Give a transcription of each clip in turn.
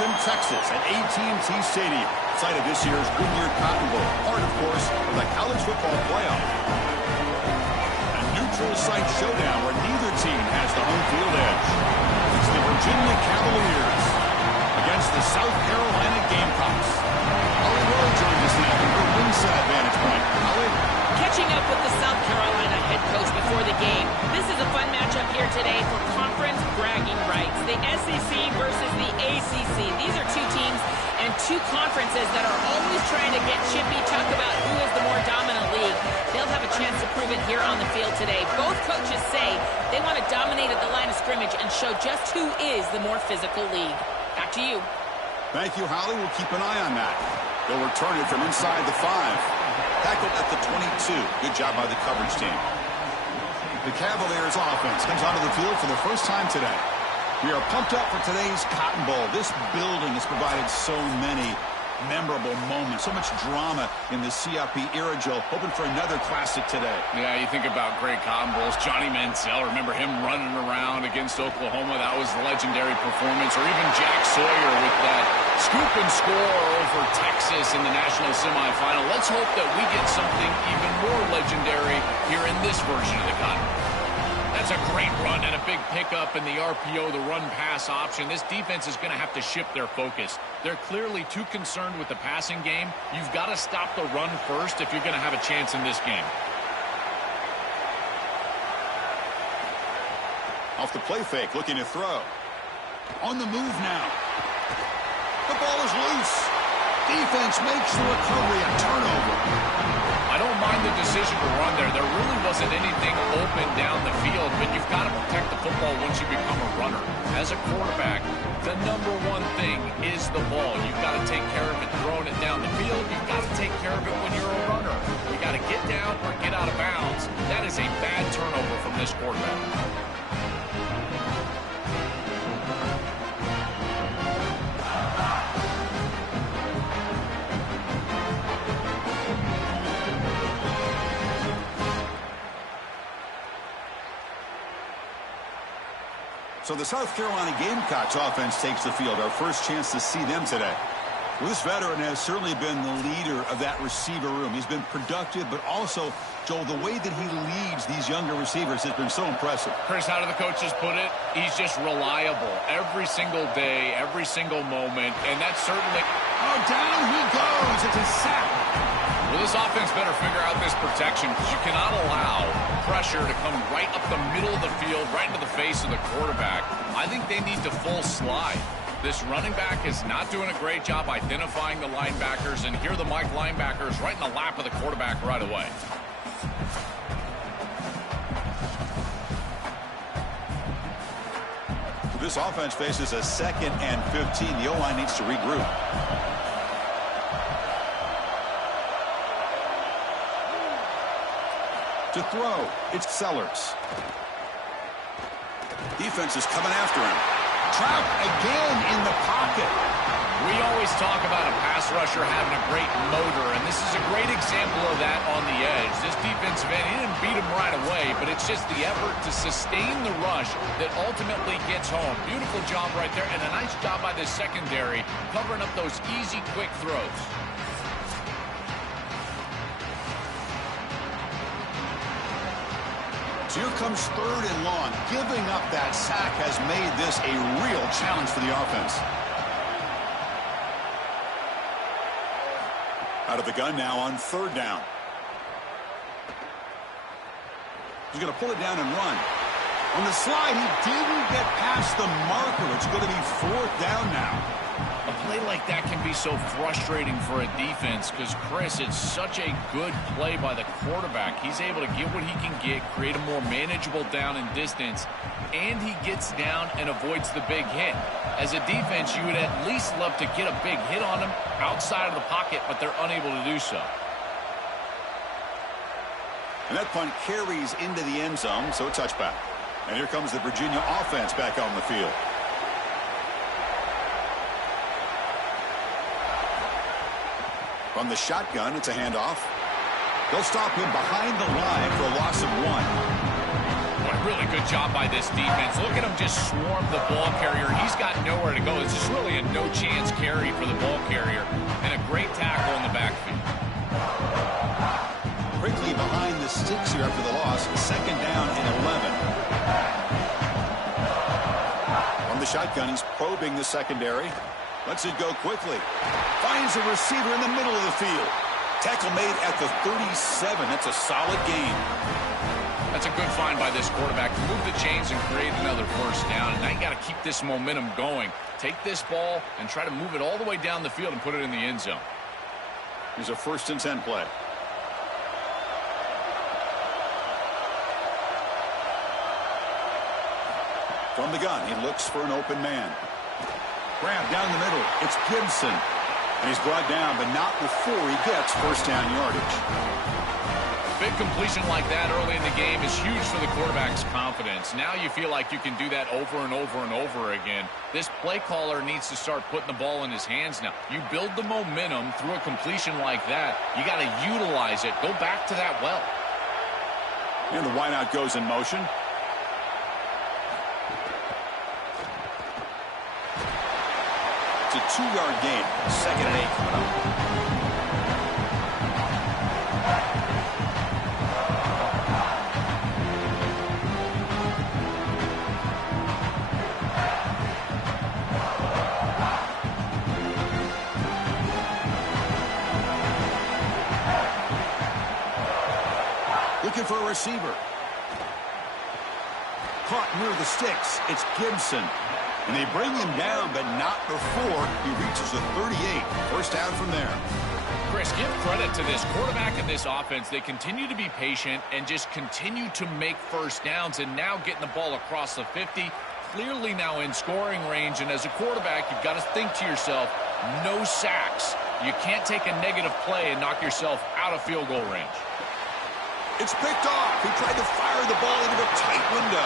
Arlington, Texas at AT&T Stadium, site of this year's Goodyear Cotton Bowl, part, of course, of the college football playoff. A neutral site showdown where neither team has the home field edge. It's the Virginia Cavaliers against the South Carolina Gamecocks. Holly Rowe joins us now from her ringside vantage point. Holly? Catching up with the South Carolina head coach before the game, this is a fun matchup here today for conference bragging rights. The SEC versus the ACC. These are two teams and two conferences that are always trying to get chippy, talk about who is the more dominant league. They'll have a chance to prove it here on the field today. Both coaches say they want to dominate at the line of scrimmage and show just who is the more physical league. Back to you. Thank you, Holly. We'll keep an eye on that. They'll return it from inside the 5. Tackled at the 22. Good job by the coverage team. The Cavaliers offense comes onto the field for the first time today. We are pumped up for today's Cotton Bowl. This building has provided so many memorable moments, so much drama in the CIP era, Joe. Hoping for another classic today. Yeah, you think about great Cotton Bowls. Johnny Manziel, remember him running around against Oklahoma? That was a legendary performance. Or even Jack Sawyer with that scoop and score over Texas in the national semifinal. Let's hope that we get something even more legendary here in this version of the Cotton Bowl. That's a great run and a big pickup in the RPO, the run-pass option. This defense is going to have to shift their focus. They're clearly too concerned with the passing game. You've got to stop the run first if you're going to have a chance in this game. Off the play fake, looking to throw. On the move now. The ball is loose. Defense makes the recovery, a turnover. I don't mind the decision to run there. There really wasn't anything open down the field, but you've got to protect the football once you become a runner. As a quarterback, the number one thing is the ball. You've got to take care of it throwing it down the field. You've got to take care of it when you're a runner. You got to get down or get out of bounds. That is a bad turnover from this quarterback. So the South Carolina Gamecocks offense takes the field. Our first chance to see them today. Well, this veteran has certainly been the leader of that receiver room. He's been productive, but also, Joel, the way that he leads these younger receivers has been so impressive. Chris, how do the coaches put it? He's just reliable every single day, every single moment, and that's certainly... Oh, down he goes. It's a sack. Well, this offense better figure out this protection because you cannot allow pressure to come right up the middle of the field, right into the face of the quarterback. I think they need to full slide. This running back is not doing a great job identifying the linebackers, and here are the Mike linebackers right in the lap of the quarterback right away. This offense faces a 2nd and 15. The O-line needs to regroup. To throw, it's Sellers. Defense is coming after him. Trapped again in the pocket. We always talk about a pass rusher having a great motor, and this is a great example of that on the edge. This defensive end, he didn't beat him right away, but it's just the effort to sustain the rush that ultimately gets home. Beautiful job right there, and a nice job by the secondary covering up those easy, quick throws. So here comes 3rd and long. Giving up that sack has made this a real challenge for the offense. Out of the gun now on 3rd down. He's going to pull it down and run. On the slide, he didn't get past the marker. It's going to be 4th down now. A play like that can be so frustrating for a defense because, Chris, it's such a good play by the quarterback. He's able to get what he can get, create a more manageable down and distance, and he gets down and avoids the big hit. As a defense, you would at least love to get a big hit on him outside of the pocket, but they're unable to do so. And that punt carries into the end zone, so a touchback. And here comes the Virginia offense back on the field. From the shotgun, it's a handoff. They'll stop him behind the line for a loss of 1. Boy, really good good job by this defense. Look at him just swarm the ball carrier. He's got nowhere to go. It's just really a no-chance carry for the ball carrier. And a great tackle in the backfield. Quickly behind the sticks here after the loss. 2nd down and 11. From the shotgun, he's probing the secondary. Lets it go quickly. Finds a receiver in the middle of the field. Tackle made at the 37. That's a solid gain. That's a good find by this quarterback to move the chains and create another first down. And now you got to keep this momentum going. Take this ball and try to move it all the way down the field and put it in the end zone. Here's a 1st and 10 play. From the gun, he looks for an open man. Grab down the middle. It's Gibson. And he's brought down, but not before he gets first down yardage. Big completion like that early in the game is huge for the quarterback's confidence. Now you feel like you can do that over and over and over again. This play caller needs to start putting the ball in his hands now. You build the momentum through a completion like that. You got to utilize it. Go back to that well. And the wideout goes in motion. It's a 2-yard gain. 2nd and 8 coming up. Looking for a receiver. Caught near the sticks. It's Gibson. And they bring him down, but not before he reaches the 38. First down from there. Chris, give credit to this quarterback and this offense. They continue to be patient and just continue to make first downs, and now getting the ball across the 50, clearly now in scoring range. And as a quarterback, you've got to think to yourself, no sacks. You can't take a negative play and knock yourself out of field goal range. It's picked off. He tried to fire the ball into a tight window.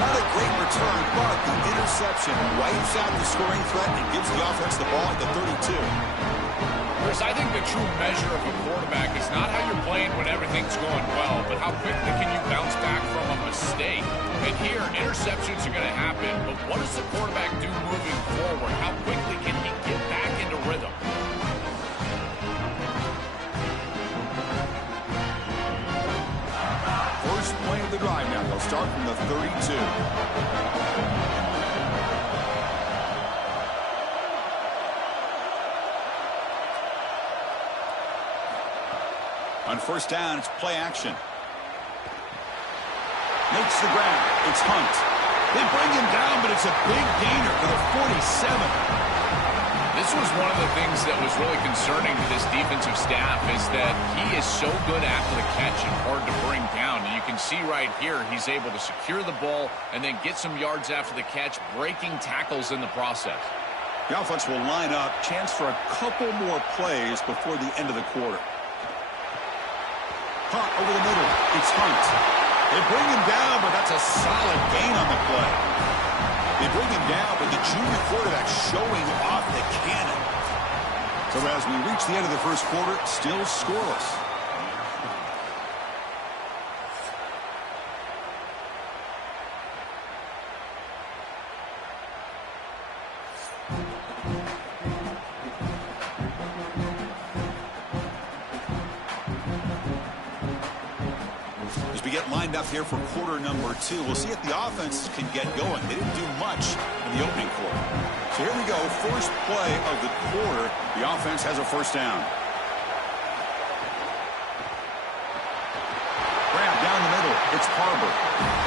Not a great return, but the interception wipes out the scoring threat and gives the offense the ball at the 32. Chris, I think the true measure of a quarterback is not how you're playing when everything's going well, but how quickly can you bounce back from a mistake. And here, interceptions are going to happen, but what does the quarterback do moving forward? How quickly can he get back into rhythm? First play of the drive now. They'll start from the 32. On first down, it's play action. Makes the grab. It's Hunt. They bring him down, but it's a big gainer for the 47. This was one of the things that was really concerning to this defensive staff is that he is so good after the catch and hard to bring down. And you can see right here he's able to secure the ball and then get some yards after the catch, breaking tackles in the process. The offense will line up. Chance for a couple more plays before the end of the quarter. Caught over the middle. It's Hunt. They bring him down, but that's a solid gain on the play. They bring him down, but the junior quarterback showing off the cannon. So as we reach the end of the first quarter, still scoreless. We get lined up here for quarter number 2. We'll see if the offense can get going. They didn't do much in the opening quarter. So here we go. First play of the quarter. The offense has a first down. Grab down the middle. It's Harbor.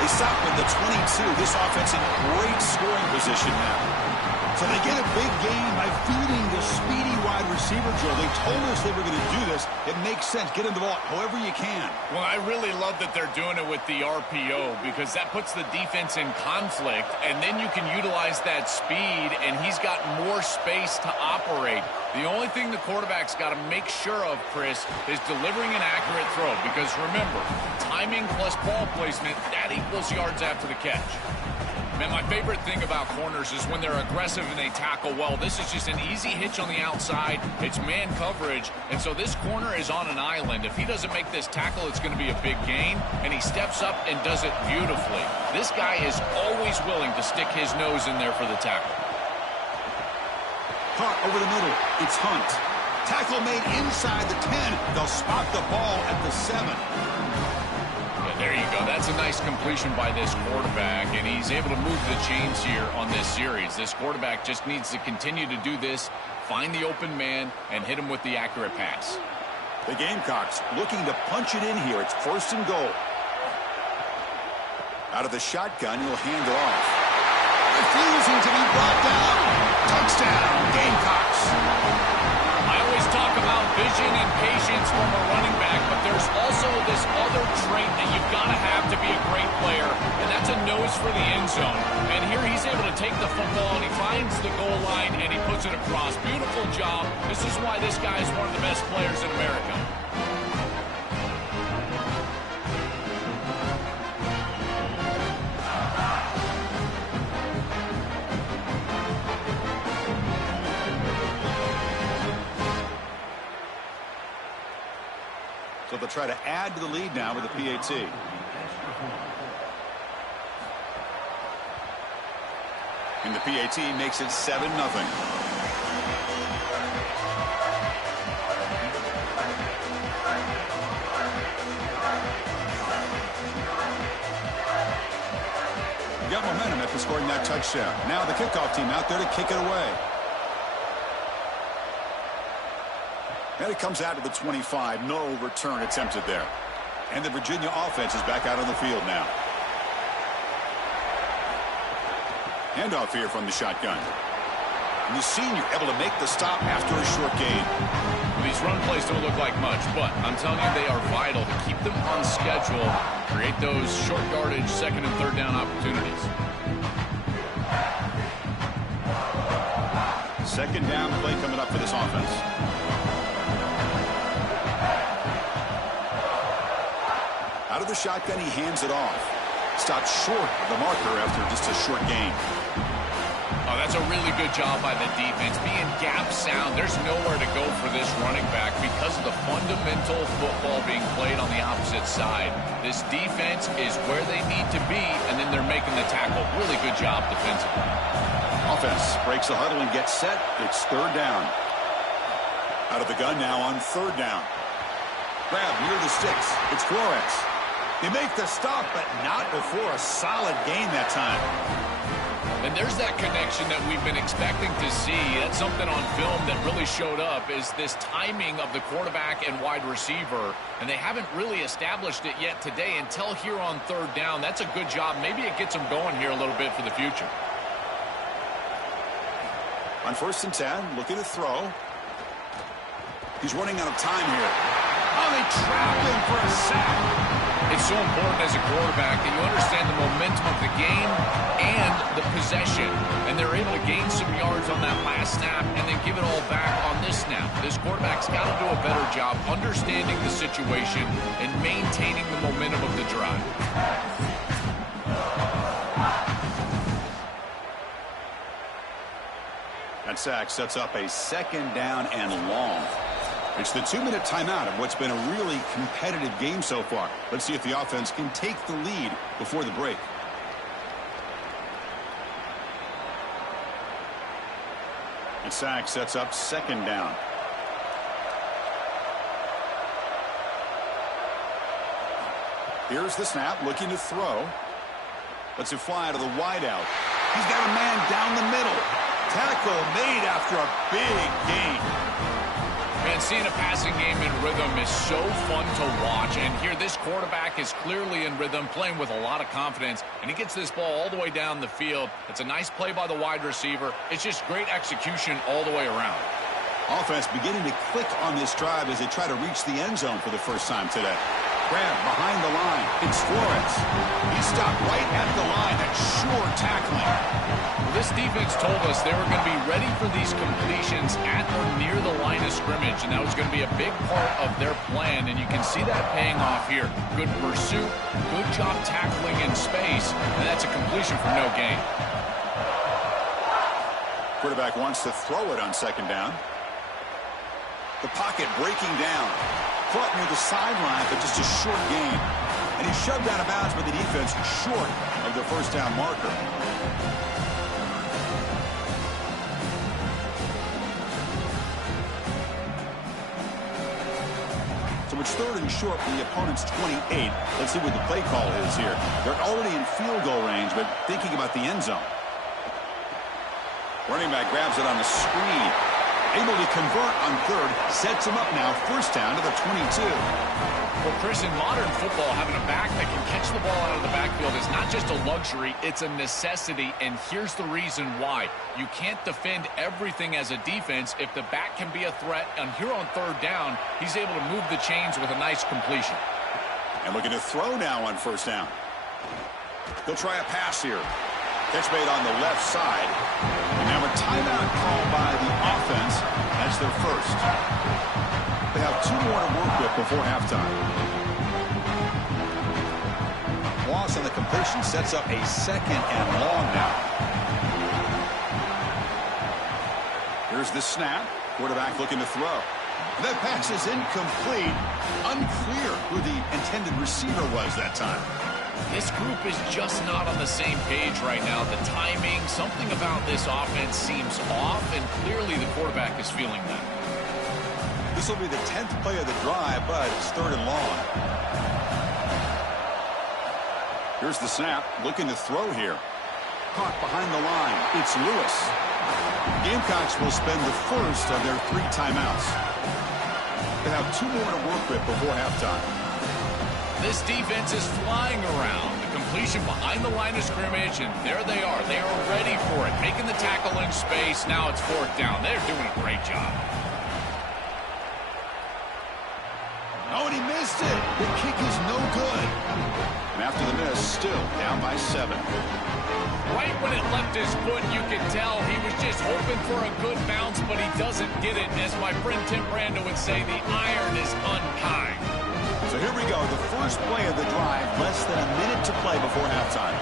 They stop with the 22. This offense in great scoring position now. So they get a big gain by feeding the speedy wide receiver, Joe. They told us they were going to do this. It makes sense. Get him the ball however you can. Well, I really love that they're doing it with the RPO because that puts the defense in conflict, and then you can utilize that speed, and he's got more space to operate. The only thing the quarterback's got to make sure of, Chris, is delivering an accurate throw because, remember, time timing plus ball placement, that equals yards after the catch. Man, my favorite thing about corners is when they're aggressive and they tackle well. This is just an easy hitch on the outside. It's man coverage, and so this corner is on an island. If he doesn't make this tackle, it's going to be a big gain, and he steps up and does it beautifully. This guy is always willing to stick his nose in there for the tackle. Caught over the middle. It's Hunt. Tackle made inside the 10. They'll spot the ball at the 7. There you go. That's a nice completion by this quarterback, and he's able to move the chains here on this series. This quarterback just needs to continue to do this, find the open man, and hit him with the accurate pass. The Gamecocks looking to punch it in here. It's 1st and goal. Out of the shotgun, he'll hand it off. Refusing to be brought down. Touchdown, Gamecocks. I always talk about vision and patience from a running back, but there's also this other trait that you've got to have to be a great player, and that's a nose for the end zone. And here he's able to take the football, and he finds the goal line, and he puts it across. Beautiful job. This is why this guy is one of the best players in America. So they'll try to add to the lead now with the PAT. And the PAT makes it 7-0. Got momentum after scoring that touchdown. Now the kickoff team out there to kick it away. And it comes out to the 25. No return attempted there. And the Virginia offense is back out on the field now. Handoff here from the shotgun. And the senior able to make the stop after a short gain. These run plays don't look like much, but I'm telling you, they are vital to keep them on schedule, create those short yardage 2nd and 3rd down opportunities. 2nd down play coming up for this offense. Out of the shotgun, he hands it off. Stopped short of the marker after just a short gain. Oh, that's a really good job by the defense. Being gap sound, there's nowhere to go for this running back because of the fundamental football being played on the opposite side. This defense is where they need to be, and then they're making the tackle. Really good job defensively. Offense breaks the huddle and gets set. It's 3rd down. Out of the gun now on 3rd down. Grab near the sticks. It's Flores. They make the stop, but not before a solid gain that time. And there's that connection that we've been expecting to see. That's something on film that really showed up, is this timing of the quarterback and wide receiver. And they haven't really established it yet today until here on 3rd down. That's a good job. Maybe it gets them going here a little bit for the future. On 1st and 10, looking to throw. He's running out of time here. Oh, they trap him for a sack. It's so important as a quarterback that you understand the momentum of the game and the possession. And they're able to gain some yards on that last snap and then give it all back on this snap. This quarterback's got to do a better job understanding the situation and maintaining the momentum of the drive. That sack sets up a 2nd down and long. It's the 2-minute timeout of what's been a really competitive game so far. Let's see if the offense can take the lead before the break. The sack sets up 2nd down. Here's the snap, looking to throw. Lets it fly to the wideout. He's got a man down the middle. Tackle made after a big gain. Man, seeing a passing game in rhythm is so fun to watch. And here, this quarterback is clearly in rhythm, playing with a lot of confidence. And he gets this ball all the way down the field. It's a nice play by the wide receiver. It's just great execution all the way around. Offense beginning to click on this drive as they try to reach the end zone for the first time today. Grab behind the line. It's Flores. He stopped right at the line. That's sure tackling. Well, This defense told us they were going to be ready for these completions at or near the line of scrimmage, and that was going to be a big part of their plan, and you can see that paying off here. Good pursuit, good job tackling in space, and that's a completion for no gain. Quarterback wants to throw it on second down. The pocket breaking down. Caught near the sideline, but just a short gain. And he's shoved out of bounds by the defense short of the first down marker. So it's third and short from the opponent's 28. Let's see what the play call is here. They're already in field goal range, but thinking about the end zone. Running back grabs it on the screen. Able to convert on third. Sets him up now. First down to the 22. Well, Chris, in modern football, having a back that can catch the ball out of the backfield is not just a luxury, it's a necessity, and here's the reason why. You can't defend everything as a defense if the back can be a threat, and here on third down, he's able to move the chains with a nice completion. And looking to throw now on first down. He'll try a pass here. Catch made on the left side. And now a timeout called by the offense. That's their first. They have 2 more to work with before halftime. Loss on the completion sets up a second and long now. Here's the snap. Quarterback looking to throw. And that pass is incomplete. Unclear who the intended receiver was that time. This group is just not on the same page right now. The timing, something about this offense seems off, and clearly the quarterback is feeling that. This will be the 10th play of the drive, but it's third and long. Here's the snap, looking to throw here. Caught behind the line. It's Lewis. Gamecocks will spend the first of their 3 timeouts. They have 2 more to work with before halftime. This defense is flying around. The completion behind the line of scrimmage, and there they are. They are ready for it. Making the tackle in space. Now it's fourth down. They're doing a great job. Oh, and he missed it. The kick is no good. And after the miss, still down by 7. Right when it left his foot, you could tell he was just hoping for a good bounce, but he doesn't get it. As my friend Tim Brando would say, the iron is unkind. So here we go, the first play of the drive, less than a minute to play before halftime.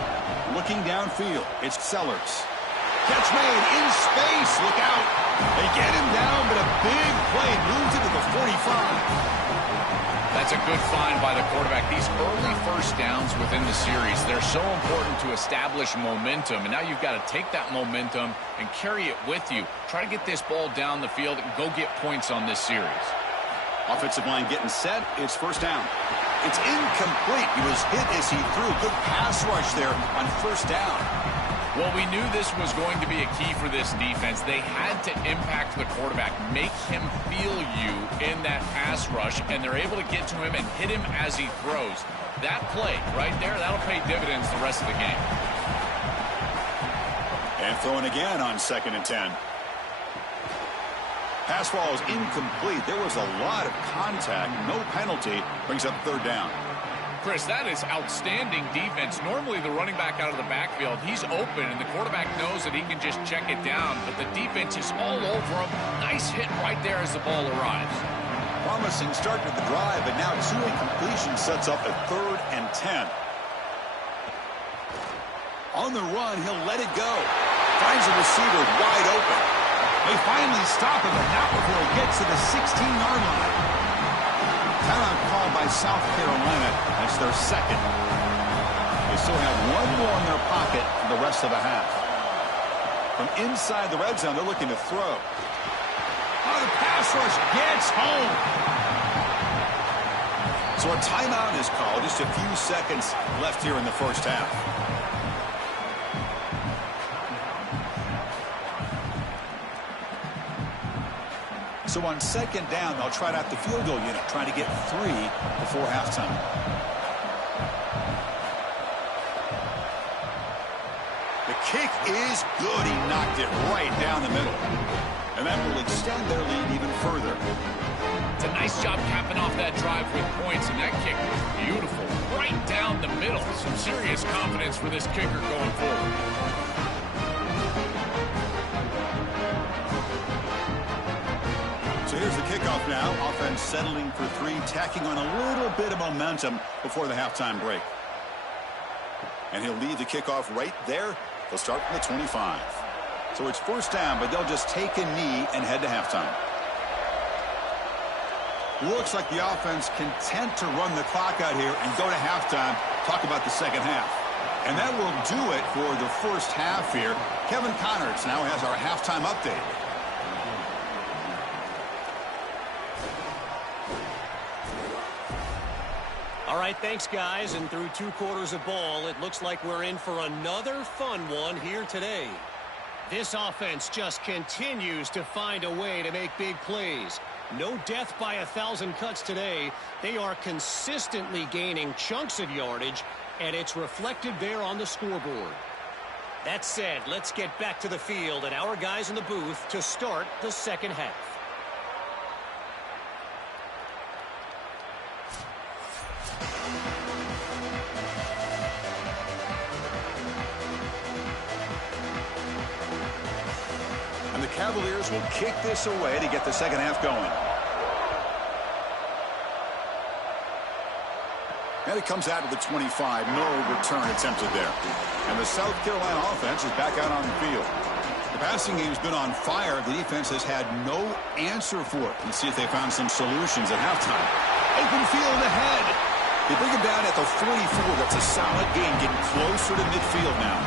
Looking downfield, it's Sellers. Catch made in space, look out. They get him down, but a big play moves it to the 45. That's a good find by the quarterback. These early first downs within the series, they're so important to establish momentum, and now you've got to take that momentum and carry it with you. Try to get this ball down the field and go get points on this series. Offensive line getting set. It's first down. It's incomplete. He was hit as he threw. Good pass rush there on first down. Well, we knew this was going to be a key for this defense. They had to impact the quarterback, make him feel you in that pass rush, and they're able to get to him and hit him as he throws. That play right there, that'll pay dividends the rest of the game. And throwing again on 2nd and 10. Pass ball is incomplete. There was a lot of contact. No penalty. Brings up third down. Chris, that is outstanding defense. Normally the running back out of the backfield, he's open, and the quarterback knows that he can just check it down, but the defense is all over him. Nice hit right there as the ball arrives. Promising start to the drive, but now 2 incompletions sets up a 3rd and 10. On the run, he'll let it go. Finds a receiver wide open. They finally stop him, but not before he gets to the 16-yard line. Timeout called by South Carolina. That's their second. They still have 1 more in their pocket for the rest of the half. From inside the red zone, they're looking to throw. Oh, the pass rush gets home. So a timeout is called. Just a few seconds left here in the first half. So on 2nd down, they'll try out the field goal unit, trying to get 3 before halftime. The kick is good. He knocked it right down the middle. And that will extend their lead even further. It's a nice job capping off that drive with points, and that kick was beautiful. Right down the middle. Some serious confidence for this kicker going forward. half now. Offense settling for three, tacking on a little bit of momentum before the halftime break. And he'll lead the kickoff right there. They'll start from the 25. So it's first down, but they'll just take a knee and head to halftime. Looks like the offense content to run the clock out here and go to halftime. Talk about the second half. And that will do it for the first half here. Kevin Connors now has our halftime update. All right, thanks, guys. And through 2 quarters of ball, it looks like we're in for another fun one here today. This offense just continues to find a way to make big plays. No death by 1,000 cuts today. They are consistently gaining chunks of yardage, and it's reflected there on the scoreboard. That said, let's get back to the field and our guys in the booth to start the second half. And the Cavaliers will kick this away to get the second half going. And it comes out to the 25. No return attempted there. And the South Carolina offense is back out on the field. The passing game's been on fire. The defense has had no answer for it. Let's see if they found some solutions at halftime. Open field ahead. They bring it down at the 44. That's a solid gain, getting closer to midfield now.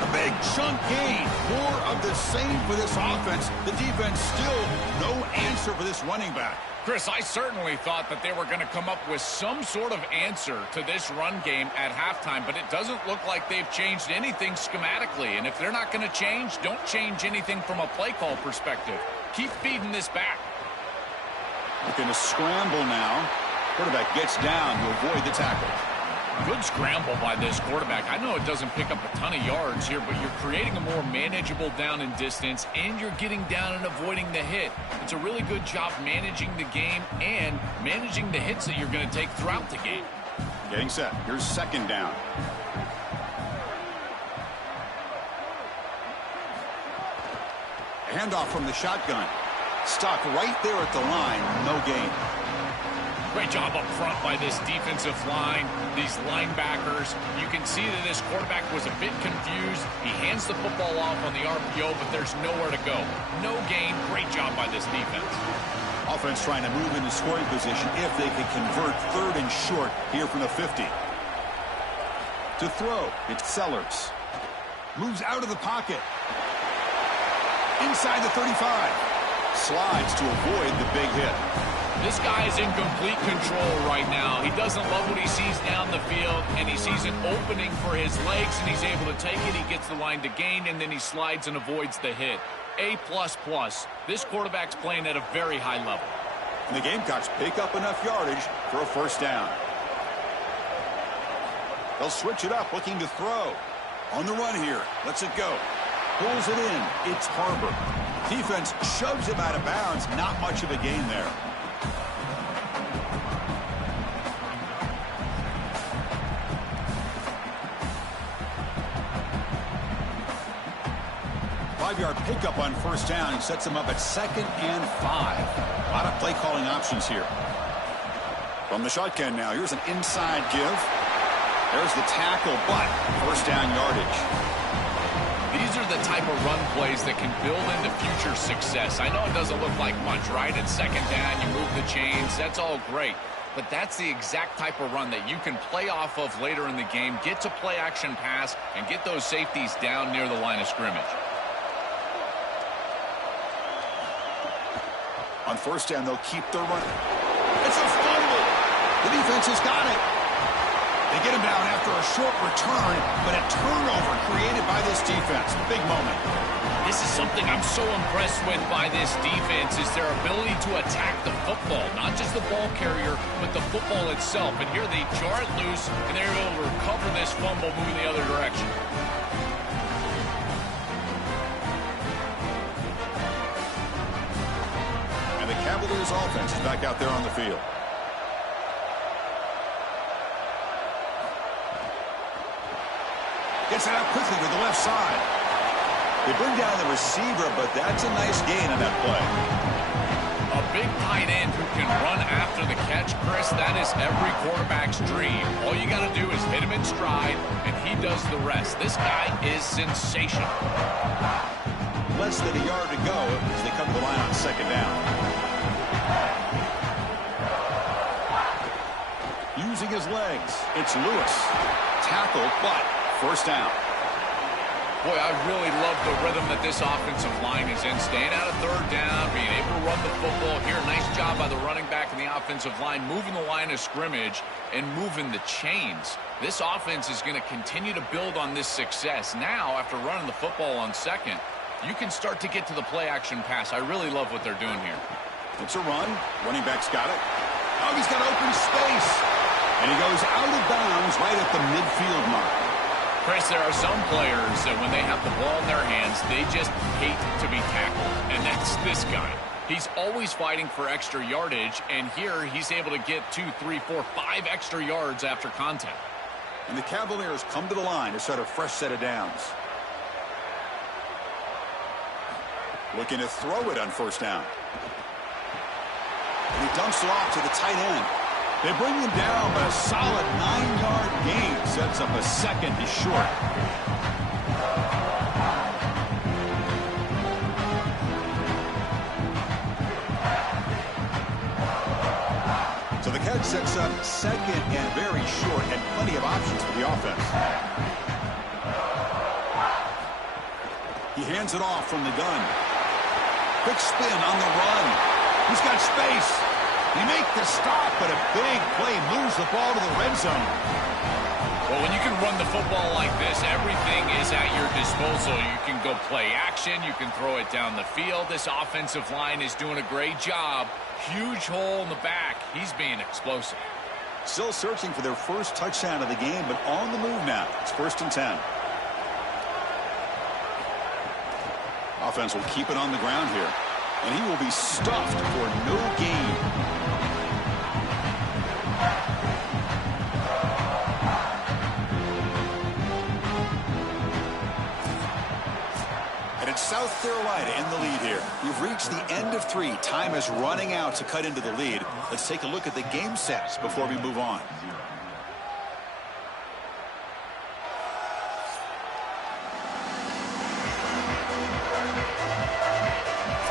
A big chunk gain. More of the same for this offense. The defense still no answer for this running back. Chris, I certainly thought that they were going to come up with some sort of answer to this run game at halftime, but it doesn't look like they've changed anything schematically. And if they're not going to change, don't change anything from a play call perspective. Keep feeding this back. Looking to scramble now. Quarterback gets down to avoid the tackle. Good scramble by this quarterback. I know it doesn't pick up a ton of yards here, but you're creating a more manageable down and distance, and you're getting down and avoiding the hit. It's a really good job managing the game and managing the hits that you're going to take throughout the game. Getting set. Here's second down. A handoff from the shotgun. Stopped right there at the line. No gain. Great job up front by this defensive line, these linebackers. You can see that this quarterback was a bit confused. He hands the football off on the RPO, but there's nowhere to go. No gain. Great job by this defense. Offense trying to move into scoring position if they can convert third and short here from the 50. To throw, it's Sellers. Moves out of the pocket. Inside the 35. Slides to avoid the big hit. This guy is in complete control right now. He doesn't love what he sees down the field, and he sees an opening for his legs, and he's able to take it. He gets the line to gain, and then he slides and avoids the hit. A++. This quarterback's playing at a very high level. And the Gamecocks pick up enough yardage for a first down. They'll switch it up, looking to throw. On the run here. Lets it go. Pulls it in. It's Harbor. Defense shoves him out of bounds. Not much of a gain there. Five-yard pickup on first down. He sets him up at 2nd and 5. A lot of play calling options here. From the shotgun now. Here's an inside give. There's the tackle, but first down yardage. These are the type of run plays that can build into future success. I know it doesn't look like much, right? At second down, you move the chains. That's all great. But that's the exact type of run that you can play off of later in the game, get to play action pass, and get those safeties down near the line of scrimmage. On first down, they'll keep their run. It's a fumble. The defense has got it. They get him down after a short return, but a turnover created by this defense. Big moment. This is something I'm so impressed with by this defense is their ability to attack the football. Not just the ball carrier, but the football itself. And here they jar it loose, and they're able to recover this fumble moving the other direction. And the Cavaliers offense is back out there on the field. Gets it out quickly to the left side. They bring down the receiver, but that's a nice gain on that play. A big tight end who can run after the catch, Chris, that is every quarterback's dream. All you got to do is hit him in stride, and he does the rest. This guy is sensational. Less than a yard to go as they come to the line on second down. Using his legs, it's Lewis. Tackle, but first down. Boy, I really love the rhythm that this offensive line is in. Staying out of third down, being able to run the football here. Nice job by the running back and the offensive line, moving the line of scrimmage and moving the chains. This offense is going to continue to build on this success. Now, after running the football on second, you can start to get to the play-action pass. I really love what they're doing here. It's a run. Running back's got it. Oh, he's got open space. And he goes out of bounds right at the midfield mark. Chris, there are some players that when they have the ball in their hands, they just hate to be tackled. And that's this guy. He's always fighting for extra yardage, and here he's able to get 2, 3, 4, 5 extra yards after contact. And the Cavaliers come to the line to start a fresh set of downs. Looking to throw it on first down. And he dumps it off to the tight end. They bring him down, but a solid 9-yard gain sets up a second and short. So the catch sets up second and very short, and plenty of options for the offense. He hands it off from the gun. Quick spin on the run. He's got space. He makes the stop, but a big play moves the ball to the red zone. Well, when you can run the football like this, everything is at your disposal. You can go play action. You can throw it down the field. This offensive line is doing a great job. Huge hole in the back. He's being explosive. Still searching for their first touchdown of the game, but on the move now. It's 1st and 10. Offense will keep it on the ground here. And he will be stuffed for no gain. And it's South Carolina in the lead here. We've reached the end of 3. Time is running out to cut into the lead. Let's take a look at the game sets before we move on.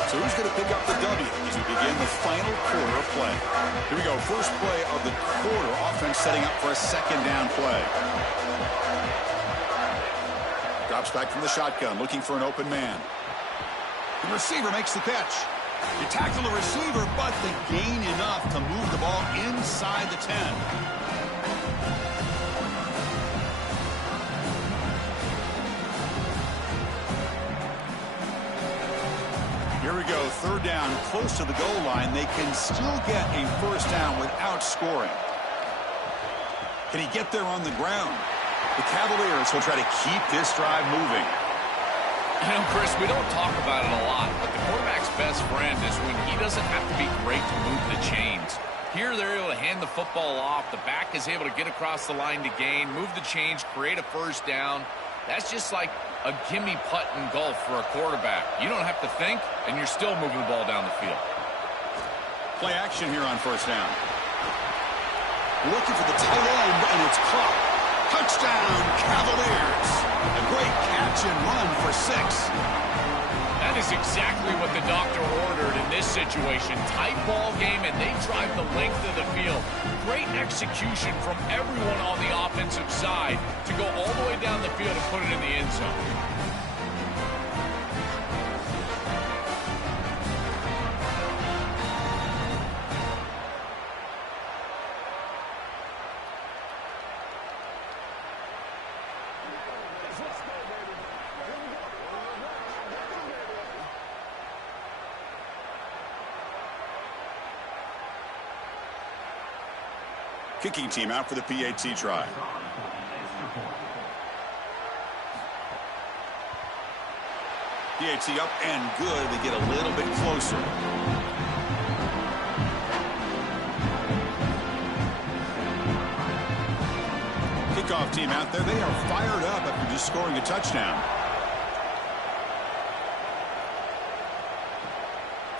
So who's going to pick up the W as we begin the final quarter of play? Here we go. First play of the quarter. Offense setting up for a second down play. Drops back from the shotgun, looking for an open man. The receiver makes the catch. You tackle the receiver, but they gain enough to move the ball inside the 10. Here we go, third down, close to the goal line. They can still get a first down without scoring. Can he get there on the ground? The Cavaliers will try to keep this drive moving. You know, Chris, we don't talk about it a lot, but the quarterback's best friend is when he doesn't have to be great to move the chains. Here they're able to hand the football off. The back is able to get across the line to gain, move the chains, create a first down. That's just like a gimme putt in golf for a quarterback. You don't have to think, and you're still moving the ball down the field. Play action here on first down. Looking for the tight end, and it's caught. Touchdown, Cavaliers. A great catch and run for 6. That is exactly what the doctor ordered in this situation. Tight ball game, and they drive the length of the field. Great execution from everyone on the offensive side to go all the way down the field and put it in the end zone. Kicking team out for the PAT try. PAT up and good. They get a little bit closer. Kickoff team out there. They are fired up after just scoring a touchdown.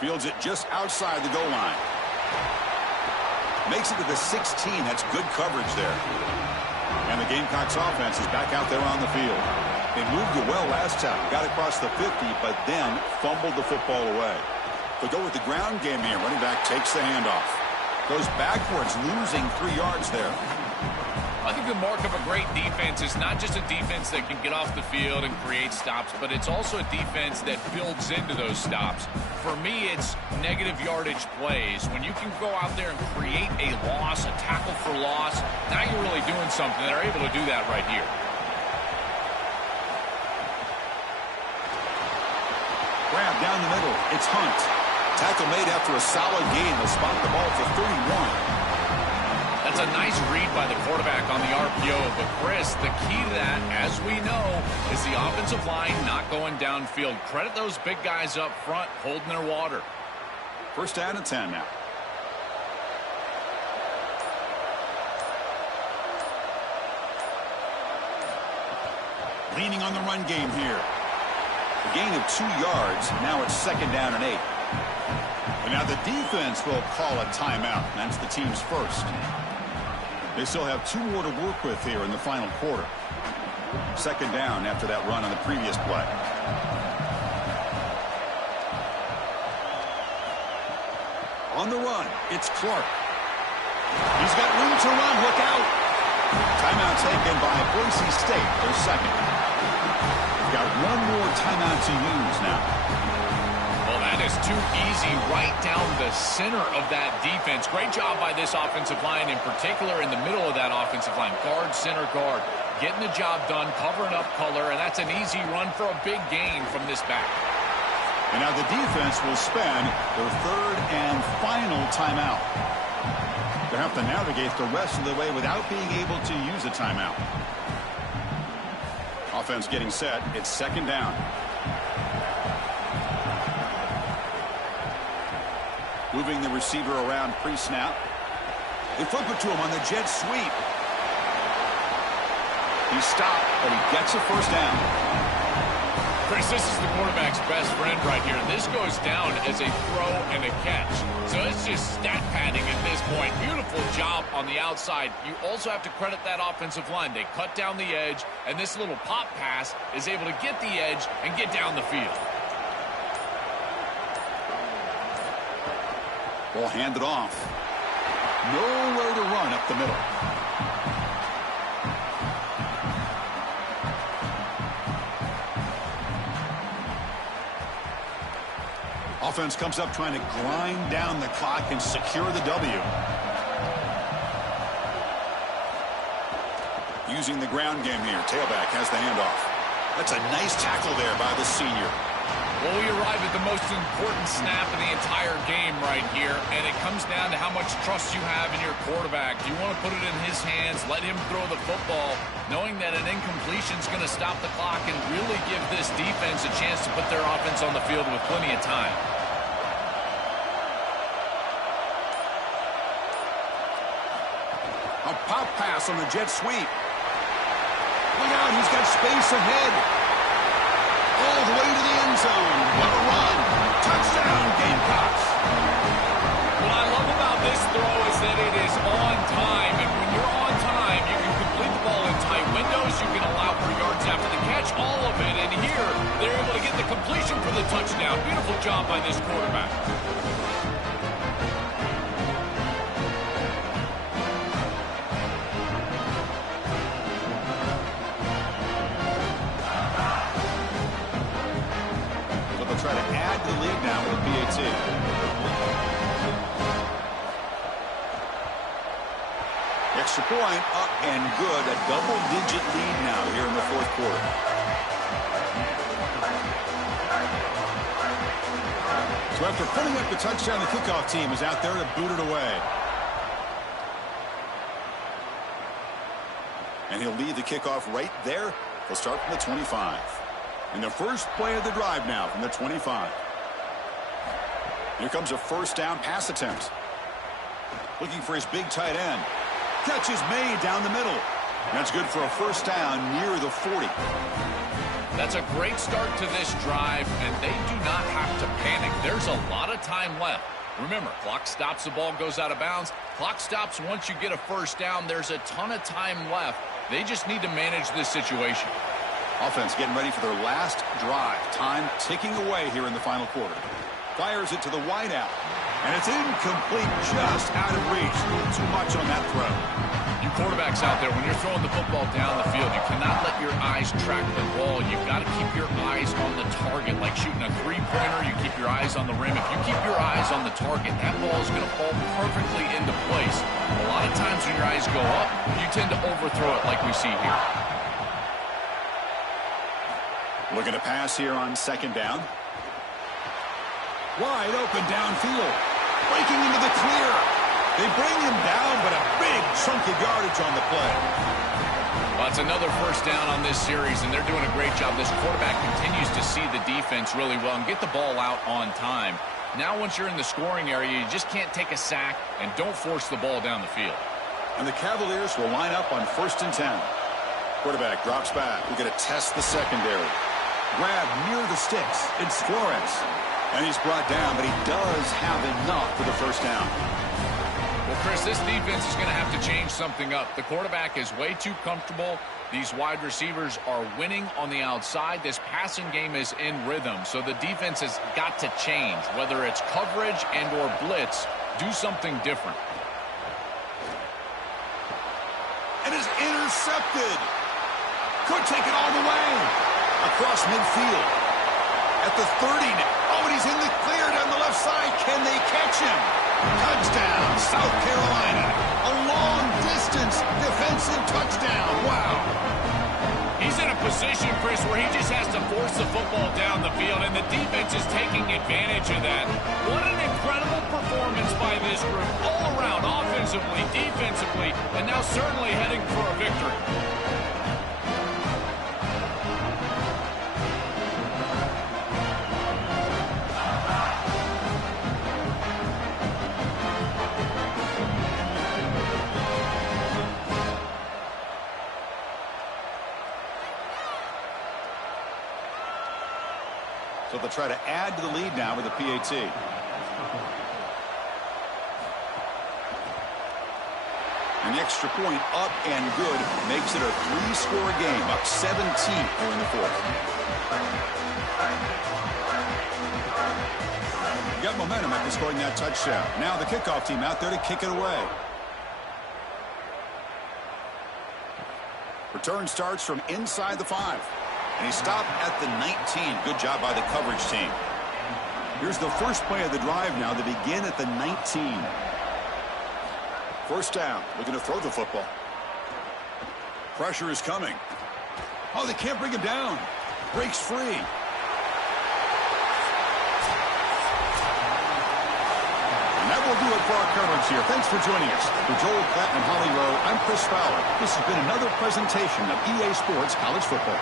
Fields it just outside the goal line. Makes it to the 16. That's good coverage there. And the Gamecocks offense is back out there on the field. They moved it well last time. Got across the 50, but then fumbled the football away. They'll go with the ground game here. Running back takes the handoff. Goes backwards, losing 3 yards there. I think the mark of a great defense is not just a defense that can get off the field and create stops, but it's also a defense that builds into those stops. For me, it's negative yardage plays. When you can go out there and create a loss, a tackle for loss, now you're really doing something. They're able to do that right here. Grab down the middle. It's Hunt. Tackle made after a solid gain. They'll spot the ball for 31. That's a nice read by the quarterback on the RPO. But, Chris, the key to that, as we know, is the offensive line not going downfield. Credit those big guys up front holding their water. First down and 10 now. Leaning on the run game here. A gain of 2 yards. Now it's second down and 8. And now the defense will call a timeout. That's the team's first. They still have 2 more to work with here in the final quarter. Second down after that run on the previous play. On the run, it's Clark. He's got room to run. Look out. Timeout taken by Boise State, their second. They've got 1 more timeout to use now. Well, that is too easy right down the center of that defense. Great job by this offensive line, in particular in the middle of that offensive line. Guard, center guard, getting the job done, covering up color, and that's an easy run for a big gain from this back. And now the defense will spend their third and final timeout. They'll have to navigate the rest of the way without being able to use a timeout. Offense getting set. It's second down. Moving the receiver around pre-snap. They flip it to him on the jet sweep. He stopped, but he gets a first down. Chris, this is the quarterback's best friend right here. This goes down as a throw and a catch. So it's just stat padding at this point. Beautiful job on the outside. You also have to credit that offensive line. They cut down the edge, and this little pop pass is able to get the edge and get down the field. Ball handed off. Nowhere to run up the middle. Offense comes up trying to grind down the clock and secure the W. Using the ground game here. Tailback has the handoff. That's a nice tackle there by the senior. Well, we arrive at the most important snap in the entire game right here, and it comes down to how much trust you have in your quarterback. Do you want to put it in his hands, let him throw the football, knowing that an incompletion is going to stop the clock and really give this defense a chance to put their offense on the field with plenty of time? A pop pass on the jet sweep. Look out, he's got space ahead. All the way to the end zone. What a run. Touchdown, Gamecocks. What I love about this throw is that it is on time. And when you're on time, you can complete the ball in tight windows. You can allow for yards after the catch, all of it. And here, they're able to get the completion for the touchdown. Beautiful job by this quarterback. Try to add the lead now with PAT. Extra point up and good. A double-digit lead now here in the fourth quarter. So after putting up the touchdown, the kickoff team is out there to boot it away. And he'll lead the kickoff right there. He'll start from the 25. And the first play of the drive now from the 25. Here comes a first down pass attempt. Looking for his big tight end. Catch is made down the middle. That's good for a first down near the 40. That's a great start to this drive, and they do not have to panic. There's a lot of time left. Remember, clock stops, the ball goes out of bounds. Clock stops once you get a first down. There's a ton of time left. They just need to manage this situation. Offense getting ready for their last drive. Time ticking away here in the final quarter. Fires it to the wideout. And it's incomplete, just out of reach. A little too much on that throw. You quarterbacks out there, when you're throwing the football down the field, you cannot let your eyes track the ball. You've got to keep your eyes on the target. Like shooting a three-pointer, you keep your eyes on the rim. If you keep your eyes on the target, that ball is going to fall perfectly into place. A lot of times when your eyes go up, you tend to overthrow it like we see here. Looking to pass here on second down. Wide open downfield. Breaking into the clear. They bring him down, but a big chunk of yardage on the play. Well, it's another first down on this series, and they're doing a great job. This quarterback continues to see the defense really well and get the ball out on time. Now, once you're in the scoring area, you just can't take a sack and don't force the ball down the field. And the Cavaliers will line up on 1st and 10. Quarterback drops back. We're going to test the secondary. Grab near the sticks. It's Flores. And he's brought down, but he does have enough for the first down. Well, Chris, this defense is going to have to change something up. The quarterback is way too comfortable. These wide receivers are winning on the outside. This passing game is in rhythm, so the defense has got to change. Whether it's coverage and or blitz, do something different. And is intercepted. Could take it all the way. Across midfield. At the 30 now. Oh, and he's in the clear down the left side. Can they catch him? Touchdown, South Carolina. A long-distance defensive touchdown. Wow. He's in a position, Chris, where he just has to force the football down the field, and the defense is taking advantage of that. What an incredible performance by this group, all around, offensively, defensively, and now certainly heading for a victory. So they'll try to add to the lead now with a PAT. And the extra point up and good makes it a 3-score game, up 17 here in the fourth. You got momentum after scoring that touchdown. Now the kickoff team out there to kick it away. Return starts from inside the 5. And he stopped at the 19. Good job by the coverage team. Here's the first play of the drive now. They begin at the 19. First down. Looking to throw the football. Pressure is coming. Oh, they can't bring him down. Breaks free. And that will do it for our coverage here. Thanks for joining us. For Joel Klatt and Holly Rowe, I'm Chris Fowler. This has been another presentation of EA Sports College Football.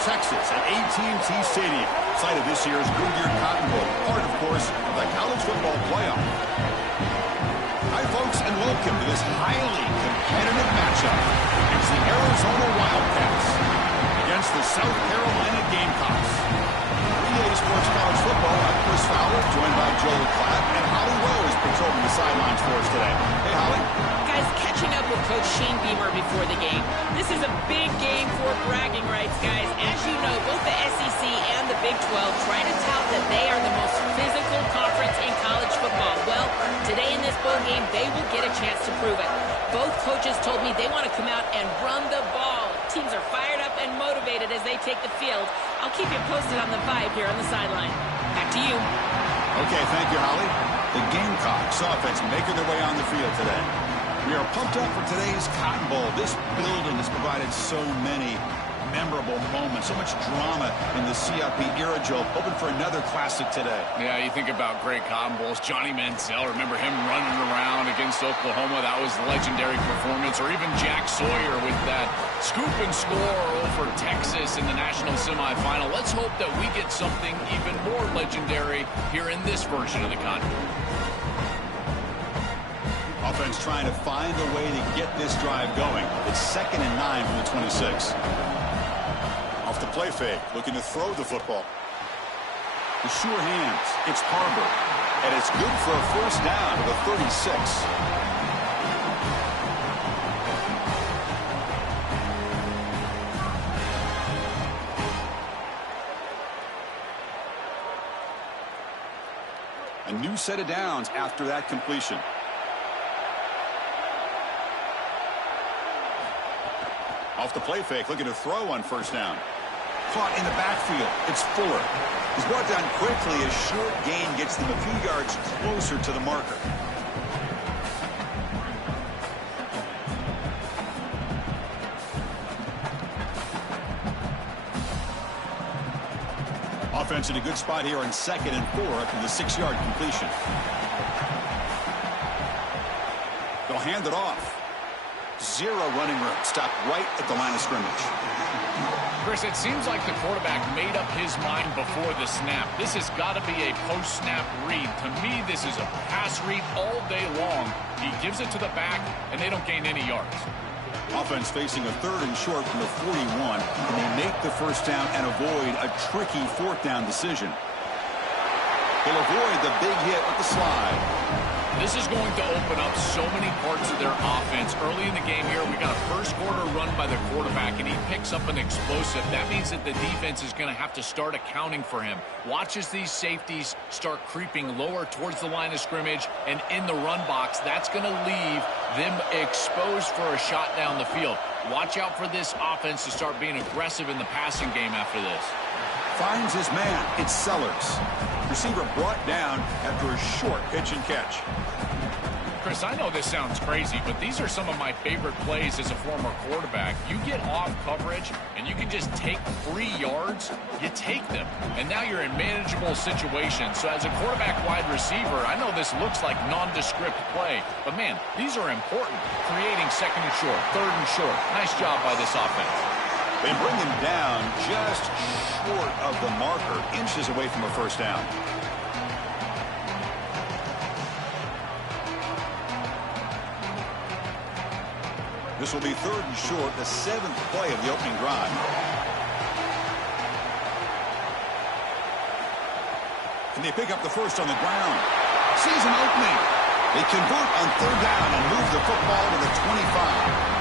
Texas at AT&T Stadium, site of this year's Goodyear Cotton Bowl, part, of course, of the college football playoff. Hi, folks, and welcome to this highly competitive matchup. It's the Arizona Wildcats against the South Carolina Gamecocks. 3A Sports College Football, I'm Chris Fowler, joined by Joel Klatt, and Holly Rowe is patrolling the sidelines for us today. Hey, Holly. Guys, catching up with Coach Shane Beamer before the game. This is a big game for bragging rights, guys. As you know, both the SEC and the Big 12 try to tout that they are the most physical conference in college football. Well, today in this bowl game, they will get a chance to prove it. Both coaches told me they want to come out and run the ball. Teams are fired up and motivated as they take the field. I'll keep you posted on the vibe here on the sideline. Back to you. Okay, thank you, Holly. The Gamecocks offense making their way on the field today. We are pumped up for today's Cotton Bowl. This building has provided so many memorable moments, so much drama in the CFP era, Joe. Hoping for another classic today. Yeah, you think about great Cotton Bowls. Johnny Manziel, remember him running around against Oklahoma? That was a legendary performance. Or even Jack Sawyer with that scoop and score over Texas in the national semifinal. Let's hope that we get something even more legendary here in this version of the Cotton Bowl. Offense trying to find a way to get this drive going. It's 2nd and 9 from the 26. Off the play fake, looking to throw the football. The sure hands. It's Harbor. And it's good for a first down to the 36. A new set of downs after that completion. Off the play fake, looking to throw on first down. Caught in the backfield. It's Fuller. He's brought down quickly as short gain gets them a few yards closer to the marker. Offense in a good spot here on 2nd and 4 after the 6-yard completion. They'll hand it off. Zero running room. Stopped right at the line of scrimmage. Chris, it seems like the quarterback made up his mind before the snap. This has got to be a post-snap read. To me, this is a pass read all day long. He gives it to the back, and they don't gain any yards. Offense facing a 3rd and short from the 41, and they make the first down and avoid a tricky 4th down decision. They'll avoid the big hit with the slide. This is going to open up so many parts of their offense. Early in the game here, we got a first quarter run by the quarterback, and he picks up an explosive. That means that the defense is going to have to start accounting for him. Watch as these safeties start creeping lower towards the line of scrimmage and in the run box. That's going to leave them exposed for a shot down the field. Watch out for this offense to start being aggressive in the passing game after this. Finds his man. It's Sellers. Receiver brought down after a short pitch and catch. Chris, I know this sounds crazy, but these are some of my favorite plays as a former quarterback. You get off coverage, and you can just take 3 yards. You take them, and now you're in manageable situations. So as a quarterback wide receiver, I know this looks like nondescript play, but, man, these are important. Creating 2nd and short, 3rd and short. Nice job by this offense. They bring him down just short of the marker, inches away from a first down. This will be 3rd and short, the 7th play of the opening drive. And they pick up the first on the ground. Sees an opening. They convert on 3rd down and move the football to the 25.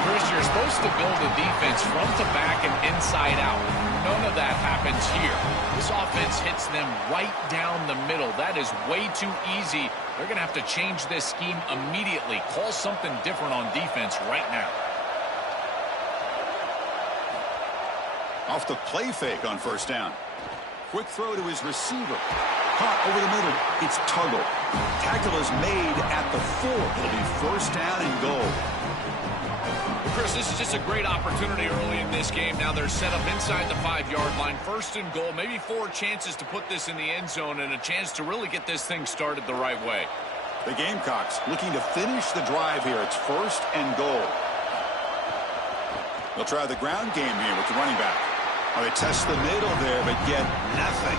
Chris, you're supposed to build a defense front to back and inside out. None of that happens here. This offense hits them right down the middle. That is way too easy. They're going to have to change this scheme immediately. Call something different on defense right now. Off the play fake on first down. Quick throw to his receiver. Caught over the middle. It's Tuggle. Tackle is made at the 4. It'll be first down and goal. Chris, this is just a great opportunity early in this game. Now they're set up inside the 5-yard line. 1st and goal, maybe 4 chances to put this in the end zone and a chance to really get this thing started the right way. The Gamecocks looking to finish the drive here. It's 1st and goal. They'll try the ground game here with the running back. Oh, they test the middle there, but get nothing.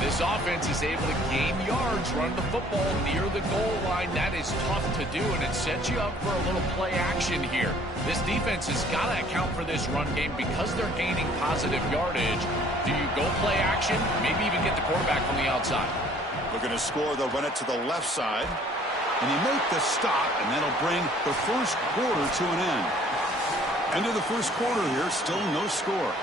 This offense is able to gain yards, run the football near the goal line. That is tough to do, and it sets you up for a little play action here. This defense has got to account for this run game because they're gaining positive yardage. Do you go play action? Maybe even get the quarterback from the outside. Looking to score, they'll run it to the left side. And they make the stop, and that'll bring the first quarter to an end. End of the first quarter here, still no score.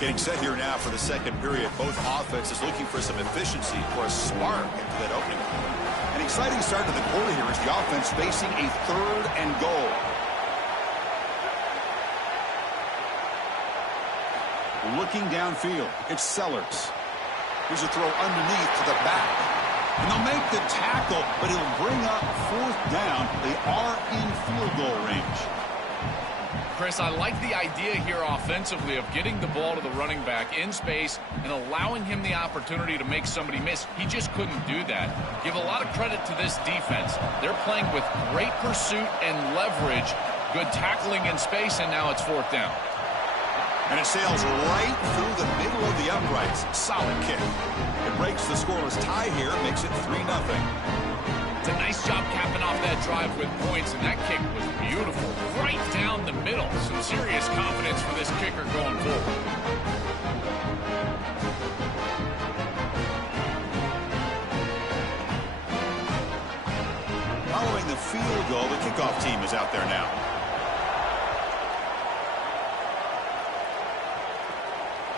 Getting set here now for the second period. Both offenses looking for some efficiency or a spark into that opening. An exciting start to the quarter here as the offense facing a 3rd and goal. Looking downfield, it's Sellers. Here's a throw underneath to the back. And they'll make the tackle, but it'll bring up 4th down. They are in field goal range. Chris, I like the idea here offensively of getting the ball to the running back in space and allowing him the opportunity to make somebody miss. He just couldn't do that. Give a lot of credit to this defense. They're playing with great pursuit and leverage, good tackling in space, and now it's 4th down. And it sails right through the middle of the uprights. Solid kick. It breaks the scoreless tie here, makes it 3-0. It's a nice job capping off that drive with points, and that kick was beautiful. Right down the middle. Some serious confidence for this kicker going forward. Following the field goal, the kickoff team is out there now.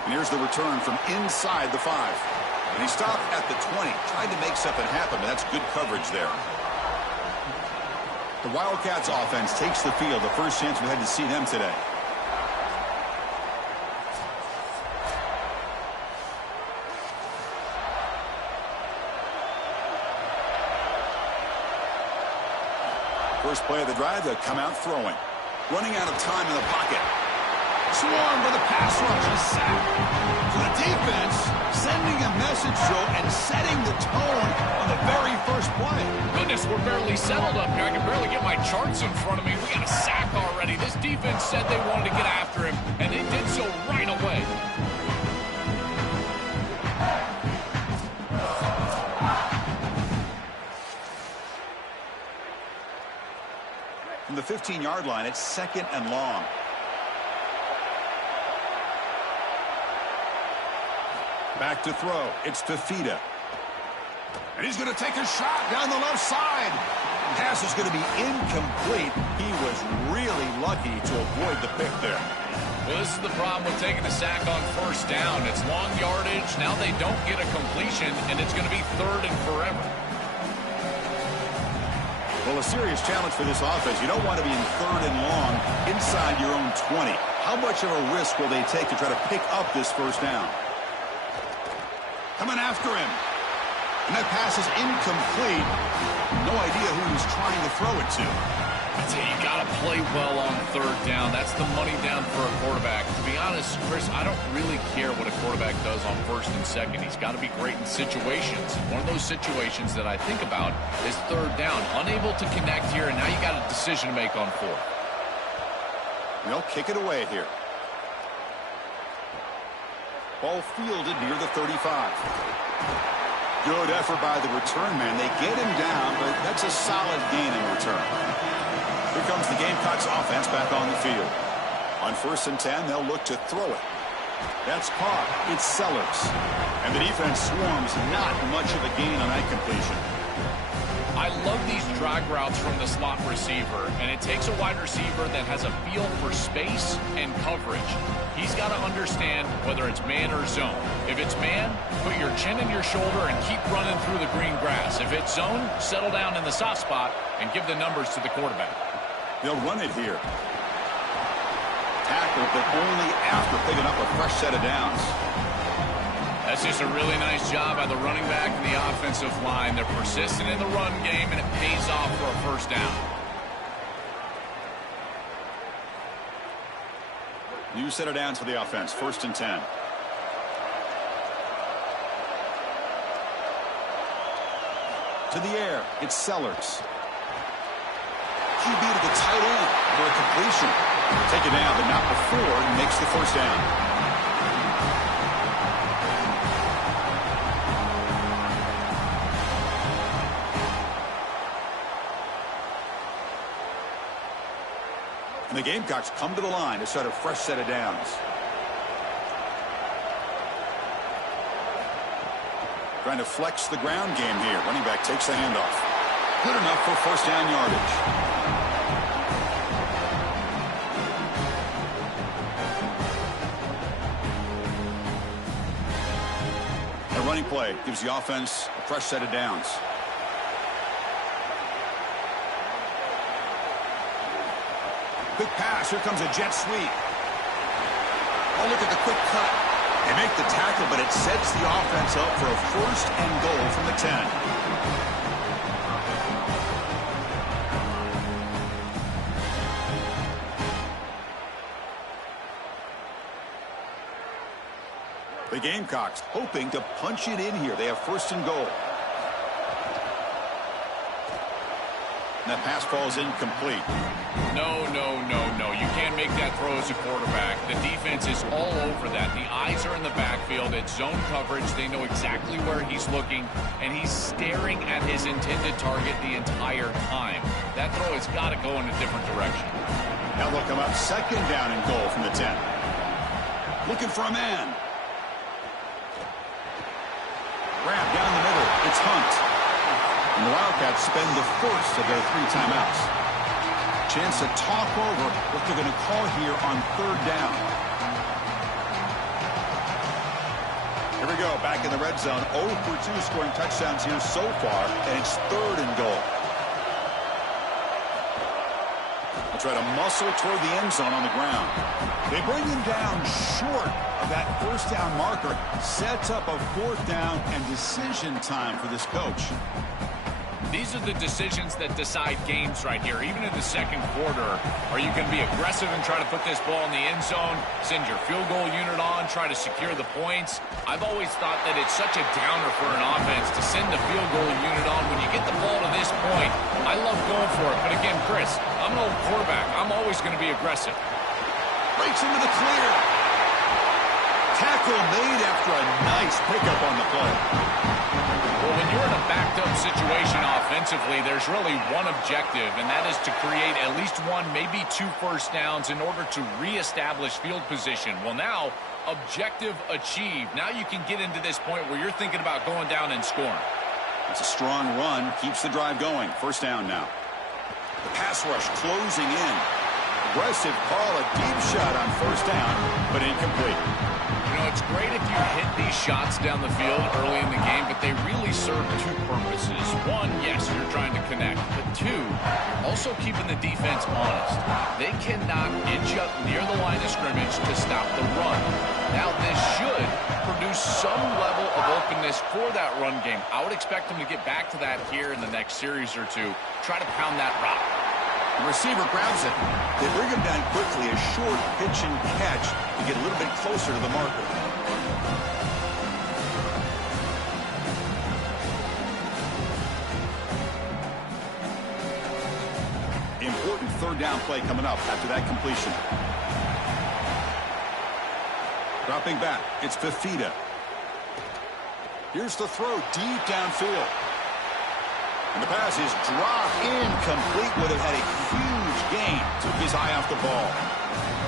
And here's the return from inside the 5. And he stopped at the 20, tried to make something happen, but that's good coverage there. The Wildcats offense takes the field, the first chance we had to see them today. First play of the drive, they'll come out throwing. Running out of time in the pocket. Swarmed by the pass rush and sacked. For the defense, sending a message throw and setting the tone on the very first play. Goodness, we're barely settled up here. I can barely get my charts in front of me. We got a sack already. This defense said they wanted to get after him, and they did so right away. From the 15-yard line, it's 2nd and long. Back to throw. It's Fifita. And he's going to take a shot down the left side. Pass is going to be incomplete. He was really lucky to avoid the pick there. Well, this is the problem with taking a sack on 1st down. It's long yardage. Now they don't get a completion, and it's going to be 3rd and forever. Well, a serious challenge for this offense. You don't want to be in 3rd and long inside your own 20. How much of a risk will they take to try to pick up this 1st down? Coming after him. And that pass is incomplete. No idea who he was trying to throw it to. I tell you, you got to play well on 3rd down. That's the money down for a quarterback. To be honest, Chris, I don't really care what a quarterback does on 1st and 2nd. He's got to be great in situations. One of those situations that I think about is 3rd down. Unable to connect here, and now you got a decision to make on 4th. They'll kick it away here. Ball fielded near the 35. Good effort by the return man. They get him down, but that's a solid gain in return. Here comes the Gamecocks offense back on the field. On 1st and 10, they'll look to throw it. That's caught. It's Sellers. And the defense swarms. Not much of a gain on that completion. I love these drag routes from the slot receiver, and it takes a wide receiver that has a feel for space and coverage. He's got to understand whether it's man or zone. If it's man, put your chin in your shoulder and keep running through the green grass. If it's zone, settle down in the soft spot and give the numbers to the quarterback. They'll run it here. Tackle, but only after picking up a fresh set of downs. That's just a really nice job by the running back and the offensive line. They're persistent in the run game, and it pays off for a 1st down. New set of downs for the offense. 1st and 10. To the air. It's Sellers. QB to the tight end for a completion. Take it down, but not before he makes the 1st down. And the Gamecocks come to the line to set a fresh set of downs. Trying to flex the ground game here. Running back takes the handoff. Good enough for 1st down yardage. A running play gives the offense a fresh set of downs. Quick pass. Here comes a jet sweep. Oh, look at the quick cut. They make the tackle, but it sets the offense up for a 1st and goal from the 10. The Gamecocks hoping to punch it in here. They have 1st and goal. And that pass falls incomplete. No. You can't make that throw as a quarterback. The defense is all over that. The eyes are in the backfield. It's zone coverage. They know exactly where he's looking, and he's staring at his intended target the entire time. That throw has got to go in a different direction. Now they'll come up 2nd down and goal from the 10. Looking for a man. Grab down the middle. It's Hunt. And the Wildcats spend the 1st of their 3 timeouts. Chance to talk over what they're going to call here on 3rd down. Here we go, back in the red zone. 0 for 2 scoring touchdowns here so far, and it's 3rd and goal. They'll try to muscle toward the end zone on the ground. They bring him down short of that 1st down marker. Sets up a 4th down and decision time for this coach. These are the decisions that decide games right here. Even in the 2nd quarter, are you going to be aggressive and try to put this ball in the end zone, send your field goal unit on, try to secure the points? I've always thought that it's such a downer for an offense to send the field goal unit on. When you get the ball to this point, I love going for it. But again, Chris, I'm an old quarterback. I'm always going to be aggressive. Breaks into the clear. Tackle made after a nice pickup on the play. Well, when you're in a backed-up situation offensively, there's really one objective, and that is to create at least 1, maybe 2 1st downs in order to reestablish field position. Well, now, objective achieved. Now you can get into this point where you're thinking about going down and scoring. It's a strong run. Keeps the drive going. 1st down now. The pass rush closing in. Aggressive call, a deep shot on 1st down, but incomplete. You know, it's great if you hit these shots down the field early in the game, but they really serve 2 purposes. 1, yes, you're trying to connect, but 2, also keeping the defense honest. They cannot inch up near the line of scrimmage to stop the run. Now, this should produce some level of openness for that run game. I would expect them to get back to that here in the next series or 2. Try to pound that rock. The receiver grabs it. They bring him down quickly, a short pitch and catch to get a little bit closer to the marker. Important 3rd down play coming up after that completion. Dropping back, it's Fifita. Here's the throw deep downfield. And the pass is dropped incomplete. Would have had a huge gain. Took his eye off the ball.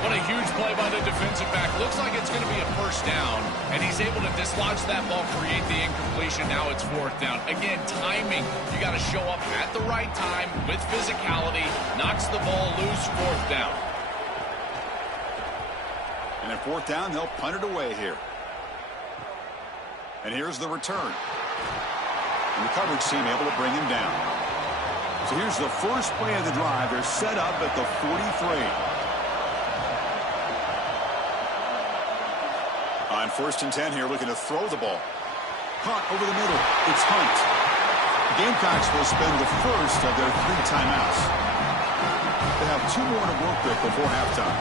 What a huge play by the defensive back. Looks like it's going to be a 1st down. And he's able to dislodge that ball, create the incompletion. Now it's 4th down. Again, timing. You got to show up at the right time with physicality. Knocks the ball loose, 4th down. And at 4th down, they'll punt it away here. And here's the return. And the coverage team able to bring him down. So here's the first play of the drive. They're set up at the 43. On 1st and 10 here, looking to throw the ball. Caught over the middle. It's Hunt. The Gamecocks will spend the 1st of their 3 timeouts. They have 2 more to work with before halftime.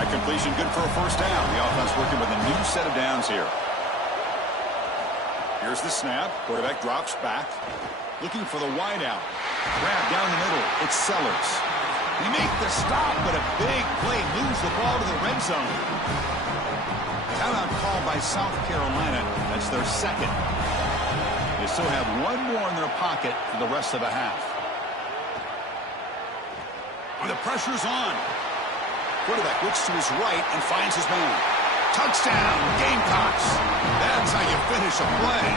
A completion good for a first down. The offense working with a new set of downs here. Here's the snap. Quarterback drops back. Looking for the wide out. Grab down the middle. It's Sellers. He make the stop, but a big play moves the ball to the red zone. Timeout called by South Carolina. That's their second. They still have one more in their pocket for the rest of the half. And the pressure's on. Quarterback looks to his right and finds his man. Touchdown, Gamecocks. That's how you finish a play.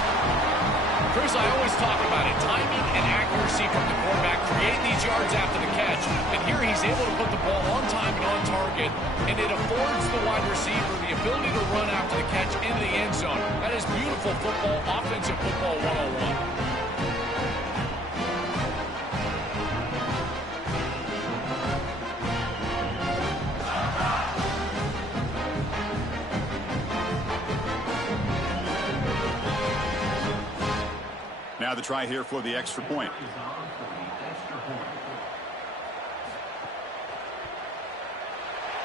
Chris, I always talk about it. Timing and accuracy from the quarterback create these yards after the catch. And here he's able to put the ball on time and on target. And it affords the wide receiver the ability to run after the catch into the end zone. That is beautiful football, offensive football 101. Now the try here for the extra point.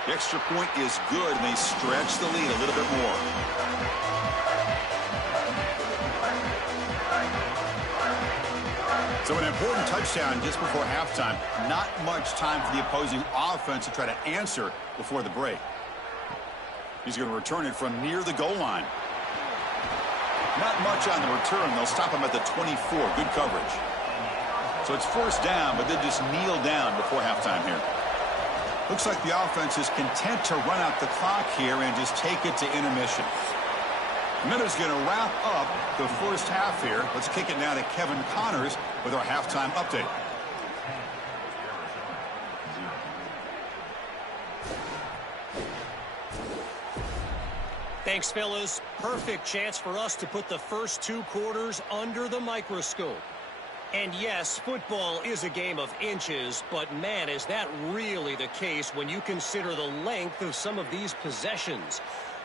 The extra point is good, and they stretch the lead a little bit more. So an important touchdown just before halftime. Not much time for the opposing offense to try to answer before the break. He's going to return it from near the goal line. Not much on the return. They'll stop him at the 24. Good coverage. So it's first down, but they just kneel down before halftime here. Looks like the offense is content to run out the clock here and just take it to intermission. Miller's going to wrap up the first half here. Let's kick it now to Kevin Connors with our halftime update. Thanks, fellas. Perfect chance for us to put the first two quarters under the microscope. And yes, football is a game of inches, but man, is that really the case when you consider the length of some of these possessions.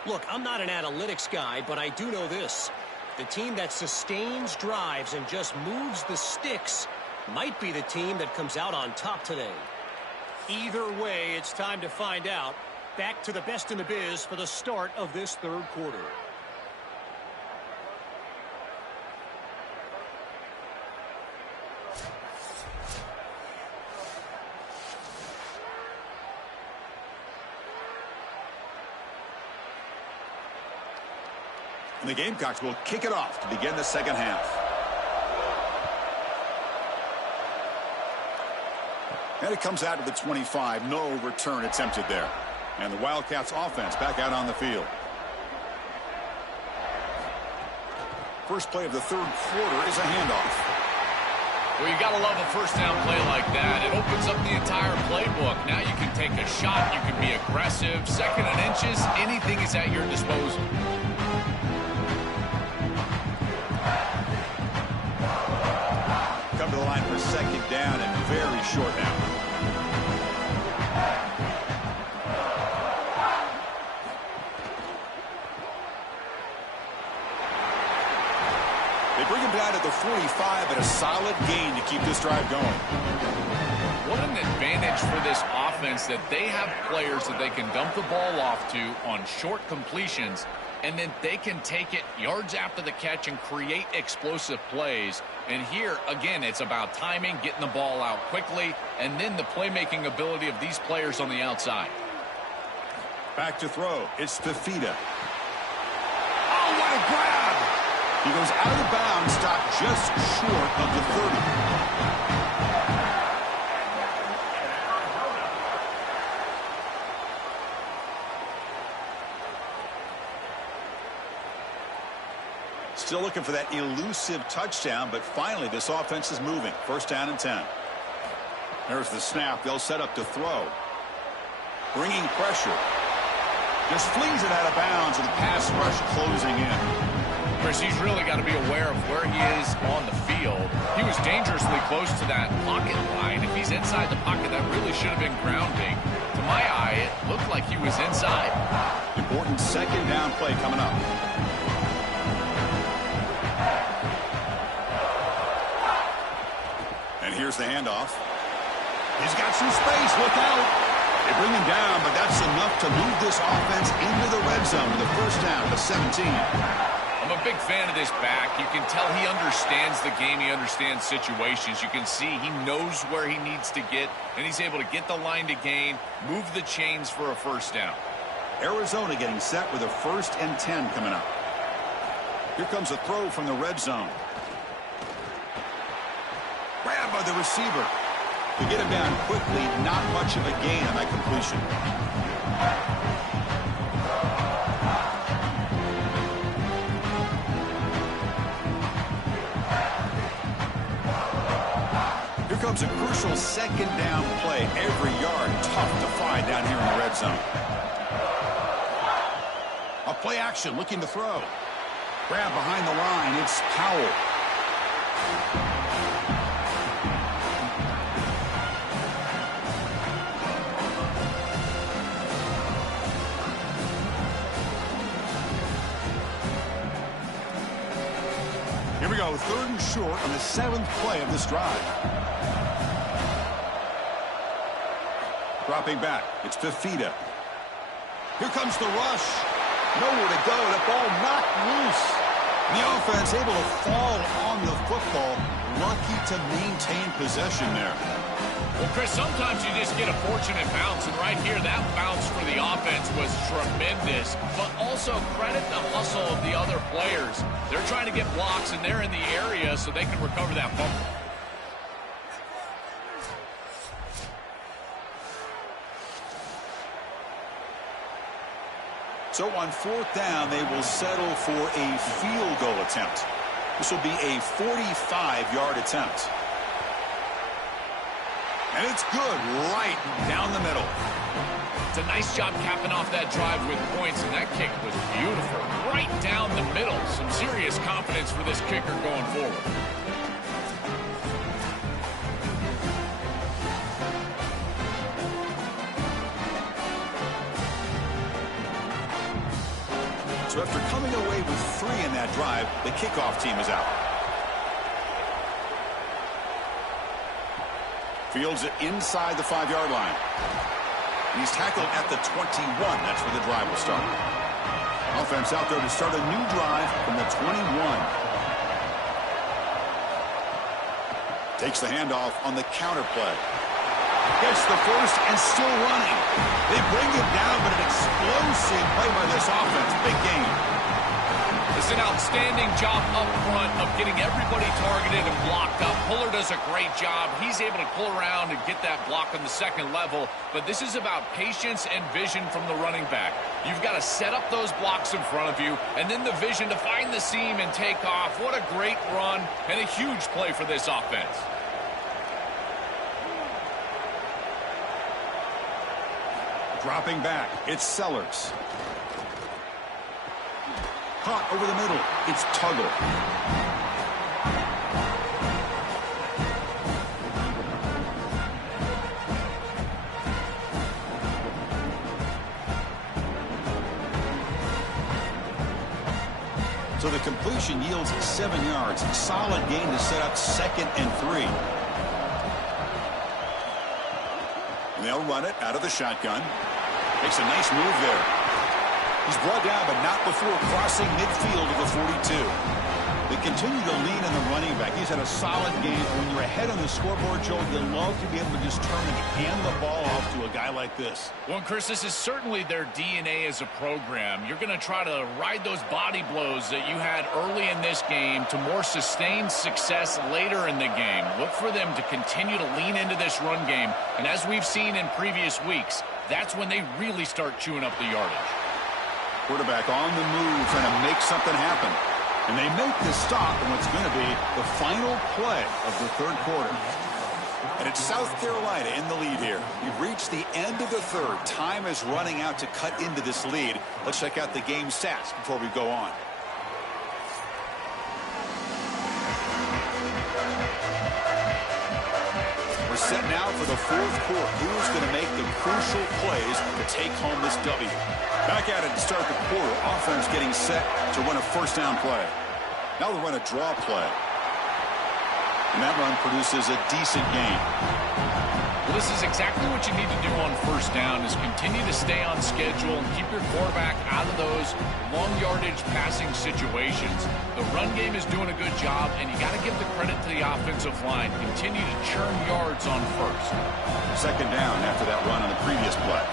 Look, I'm not an analytics guy, but I do know this. The team that sustains drives and just moves the sticks might be the team that comes out on top today. Either way, it's time to find out. Back to the best in the biz for the start of this third quarter. And the Gamecocks will kick it off to begin the second half. And it comes out to the 25. No return attempted there. And the Wildcats offense back out on the field. First play of the third quarter is a handoff. Well, you got to love a first down play like that. It opens up the entire playbook. Now you can take a shot. You can be aggressive. Second and inches, anything is at your disposal. Come to the line for second down and very short now. They bring him down at the 45 at a solid gain to keep this drive going. What an advantage for this offense that they have players that they can dump the ball off to on short completions, and then they can take it yards after the catch and create explosive plays. And here, again, it's about timing, getting the ball out quickly, and then the playmaking ability of these players on the outside. Back to throw. It's Fifita. Oh, what a grab! He goes out of bounds, stopped just short of the 30. Still looking for that elusive touchdown, but finally this offense is moving. First down and 10. There's the snap. They'll set up to throw. Bringing pressure. Just flings it out of bounds, and the pass rush closing in. Chris, he's really got to be aware of where he is on the field. He was dangerously close to that pocket line. If he's inside the pocket, that really should have been grounding. To my eye, it looked like he was inside. Important second down play coming up. And here's the handoff. He's got some space. Look out. They bring him down, but that's enough to move this offense into the red zone with a first down to 17. I'm a big fan of this back. You can tell he understands the game. He understands situations. You can see he knows where he needs to get, and he's able to get the line to gain, move the chains for a first down. Arizona getting set with a 1st and 10 coming up. Here comes a throw from the red zone. Grabbed by the receiver. To get him down quickly, not much of a gain on that completion. Here comes a crucial second down play. Every yard tough to find down here in the red zone. A play action looking to throw. Grab behind the line. It's Powell. Here we go, 3rd and short on the 7th play of this drive. Dropping back, it's Fifita. Here comes the rush. Nowhere to go, the ball knocked loose. The offense able to fall on the football. Lucky to maintain possession there. Well, Chris, sometimes you just get a fortunate bounce, and right here, that bounce for the offense was tremendous, but also credit the hustle of the other players. They're trying to get blocks, and they're in the area so they can recover that fumble. So on 4th down, they will settle for a field goal attempt. This will be a 45-yard attempt. And it's good right down the middle. It's a nice job capping off that drive with points, and that kick was beautiful. Right down the middle. Some serious confidence for this kicker going forward. So after coming away with 3 in that drive, the kickoff team is out. Fields it inside the 5-yard line. And he's tackled at the 21. That's where the drive will start. Offense out there to start a new drive from the 21. Takes the handoff on the counter play. Gets the first and still running. They bring him down, but an explosive play by this offense. Big game. It's an outstanding job up front of getting everybody targeted and blocked up. Puller does a great job. He's able to pull around and get that block on the second level. But this is about patience and vision from the running back. You've got to set up those blocks in front of you, and then the vision to find the seam and take off. What a great run and a huge play for this offense. Dropping back, it's Sellers. Caught over the middle, it's Tuggle. So the completion yields 7 yards. Solid gain to set up 2nd and 3. And they'll run it out of the shotgun. Makes a nice move there. He's brought down, but not before crossing midfield of the 42. They continue to lean on the running back. He's had a solid game. When you're ahead on the scoreboard, Joe, you love to be able to just turn and hand the ball off to a guy like this. Well, Chris, this is certainly their DNA as a program. You're going to try to ride those body blows that you had early in this game to more sustained success later in the game. Look for them to continue to lean into this run game. And as we've seen in previous weeks, that's when they really start chewing up the yardage. Quarterback on the move, trying to make something happen. And they make the stop in what's going to be the final play of the 3rd quarter. And it's South Carolina in the lead here. We've reached the end of the 3rd. Time is running out to cut into this lead. Let's check out the game stats before we go on. We're set now for the 4th quarter. Who's going to make the crucial plays to take home this W? Back at it to start the quarter. Offense getting set to run a first down play. Now they'll run a draw play. And that run produces a decent gain. Well, this is exactly what you need to do on first down, is continue to stay on schedule and keep your quarterback out of those long yardage passing situations. The run game is doing a good job, and you got to give the credit to the offensive line. Continue to churn yards on first. Second down after that run on the previous play.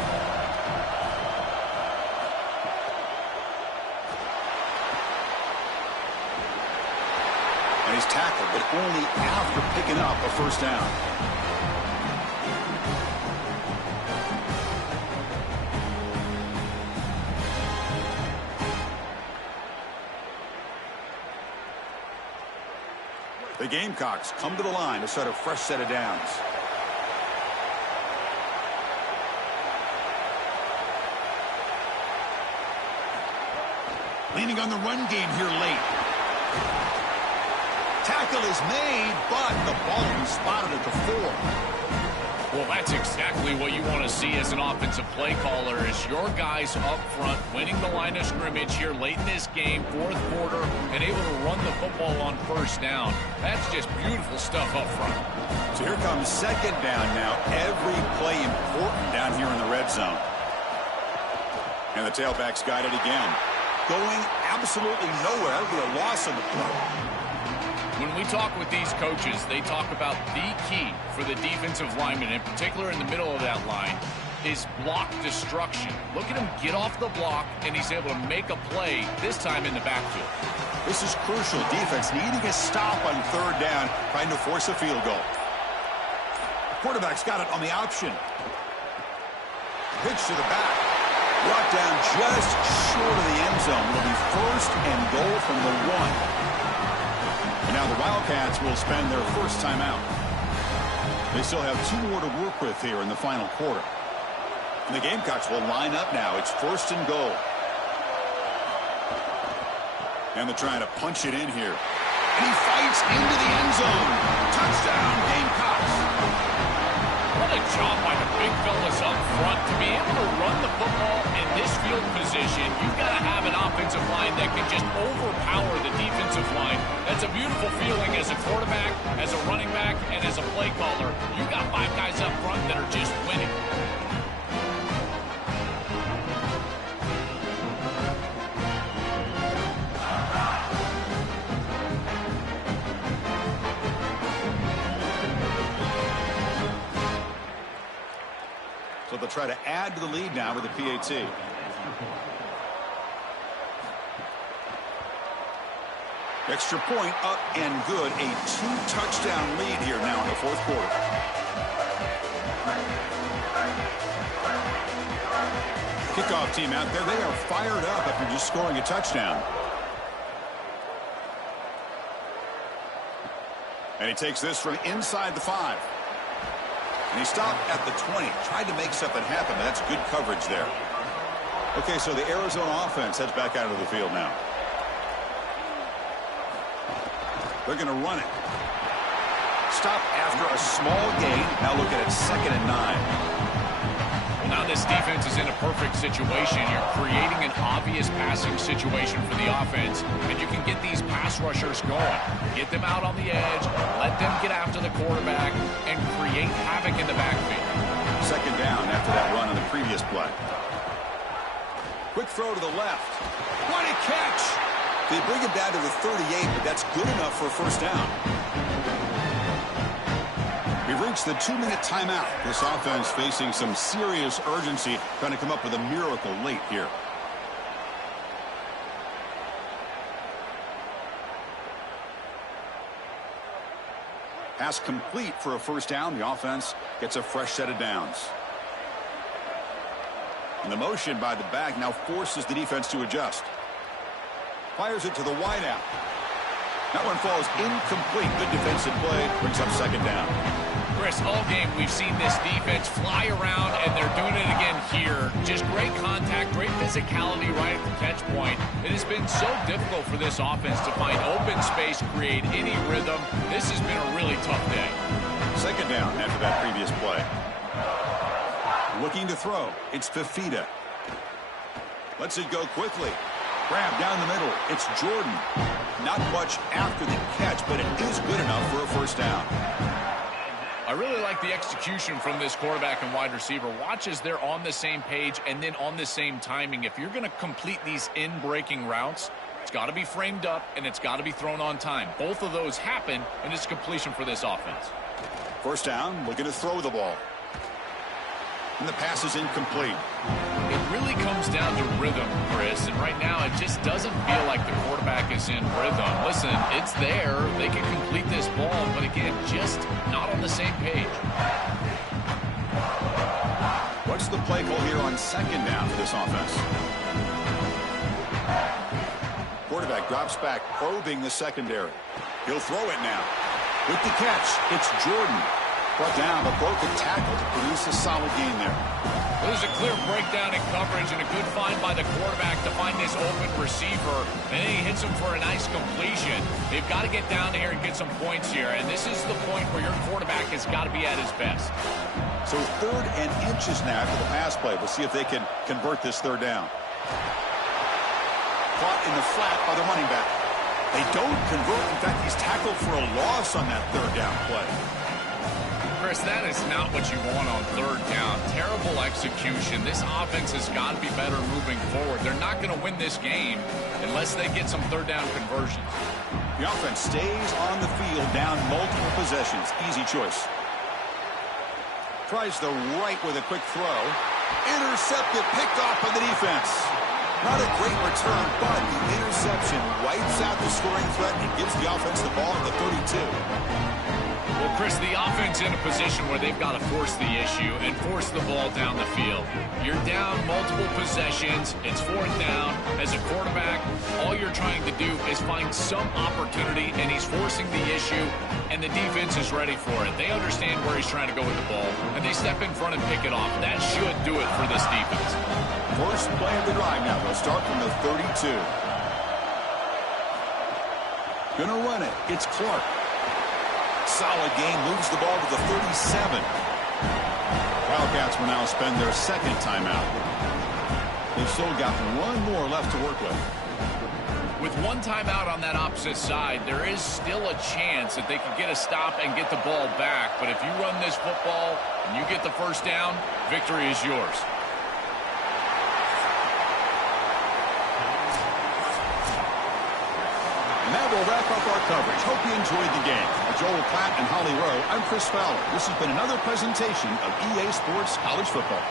And he's tackled, but only after picking up a first down. The Gamecocks come to the line to set a fresh set of downs. Leaning on the run game here late. Tackle is made, but the ball is spotted at the 4. Well, that's exactly what you want to see as an offensive play caller, is your guys up front winning the line of scrimmage here late in this game, fourth quarter, and able to run the football on first down. That's just beautiful stuff up front. So here comes second down now. Every play important down here in the red zone. And the tailback's got it again. Going absolutely nowhere. That would be a loss on the play. When we talk with these coaches, they talk about the key for the defensive lineman, in particular in the middle of that line, is block destruction. Look at him get off the block, and he's able to make a play, this time in the backfield. This is crucial. Defense needing a stop on third down, trying to force a field goal. Quarterback's got it on the option. Pitch to the back. Brought down just short of the end zone. It'll be first and goal from the 1. And now the Wildcats will spend their first timeout. They still have 2 more to work with here in the final quarter. And the Gamecocks will line up now. It's first and goal. And they're trying to punch it in here. And he fights into the end zone. Touchdown, Gamecocks. What a job by the big fellas up front. To be able to run the football in this field position, you've got to have an offensive line that can just overpower the defensive line. That's a beautiful feeling as a quarterback, as a running back, and as a play caller. You've got 5 guys up front that are just winning. So they'll try to add to the lead now with the PAT. Extra point up and good. A 2-touchdown lead here now in the fourth quarter. Kickoff team out there. They are fired up after just scoring a touchdown. And he takes this from inside the 5. And he stopped at the 20. Tried to make something happen, but that's good coverage there. Okay, so the Arizona offense heads back out of the field now. They're going to run it. Stop after a small gain. Now look at it, 2nd and 9. Well, now this defense is in a perfect situation. You're creating an obvious passing situation for the offense, and you can get these pass rushers going. Get them out on the edge, let them get after the quarterback, and create havoc in the backfield. Second down after that run on the previous play. Quick throw to the left. What a catch! They bring him down to the 38, but that's good enough for a first down. We've reached the 2-minute timeout. This offense facing some serious urgency, trying to come up with a miracle late here. Pass complete for a first down. The offense gets a fresh set of downs. And the motion by the back now forces the defense to adjust. Fires it to the wideout. That one falls incomplete. Good defensive play. Brings up second down. Chris, all game we've seen this defense fly around, and they're doing it again here. Just great contact, great physicality right at the catch point. It has been so difficult for this offense to find open space, create any rhythm. This has been a really tough day. Second down after that previous play. Looking to throw. It's Fifita. Lets it go quickly. Grab down the middle. It's Jordan. Not much after the catch, but it is good enough for a first down. I really like the execution from this quarterback and wide receiver. Watch as they're on the same page and then on the same timing. If you're going to complete these in-breaking routes, it's got to be framed up and it's got to be thrown on time. Both of those happen, and it's completion for this offense. First down, looking to throw the ball. And the pass is incomplete. It really comes down to rhythm, Chris, and right now it just doesn't feel like the quarterback is in rhythm. Listen, it's there. They can complete this ball, but again, just not on the same page. What's the play call here on second down for this offense? Quarterback drops back, probing the secondary. He'll throw it now. With the catch, it's Jordan. Brought down, but broke a tackle to produce a solid gain there. There's a clear breakdown in coverage and a good find by the quarterback to find this open receiver. And then he hits him for a nice completion. They've got to get down here and get some points here. And this is the point where your quarterback has got to be at his best. So 3rd and inches now after the pass play. We'll see if they can convert this 3rd down. Caught in the flat by the running back. They don't convert. In fact, he's tackled for a loss on that 3rd down play. Chris, that is not what you want on 3rd down. Terrible execution. This offense has got to be better moving forward. They're not going to win this game unless they get some 3rd down conversions. The offense stays on the field down multiple possessions. Easy choice. Tries the right with a quick throw. Intercepted, picked off by the defense. Not a great return, but the interception wipes out the scoring threat and gives the offense the ball at the 32. Well, Chris, the offense in a position where they've got to force the issue and force the ball down the field. You're down multiple possessions. It's 4th down. As a quarterback, all you're trying to do is find some opportunity, and he's forcing the issue, and the defense is ready for it. They understand where he's trying to go with the ball, and they step in front and pick it off. That should do it for this defense. First play of the drive now. They'll start from the 32. Gonna run it. It's Clark. Solid game, moves the ball to the 37. Wildcats will now spend their 2nd timeout. They've still got one more left to work with. With one timeout on that opposite side, there is still a chance that they could get a stop and get the ball back. But if you run this football and you get the 1st down, victory is yours. And that will wrap up our coverage. Hope you enjoyed the game. For Joel Klatt and Holly Rowe, I'm Chris Fowler. This has been another presentation of EA Sports College Football.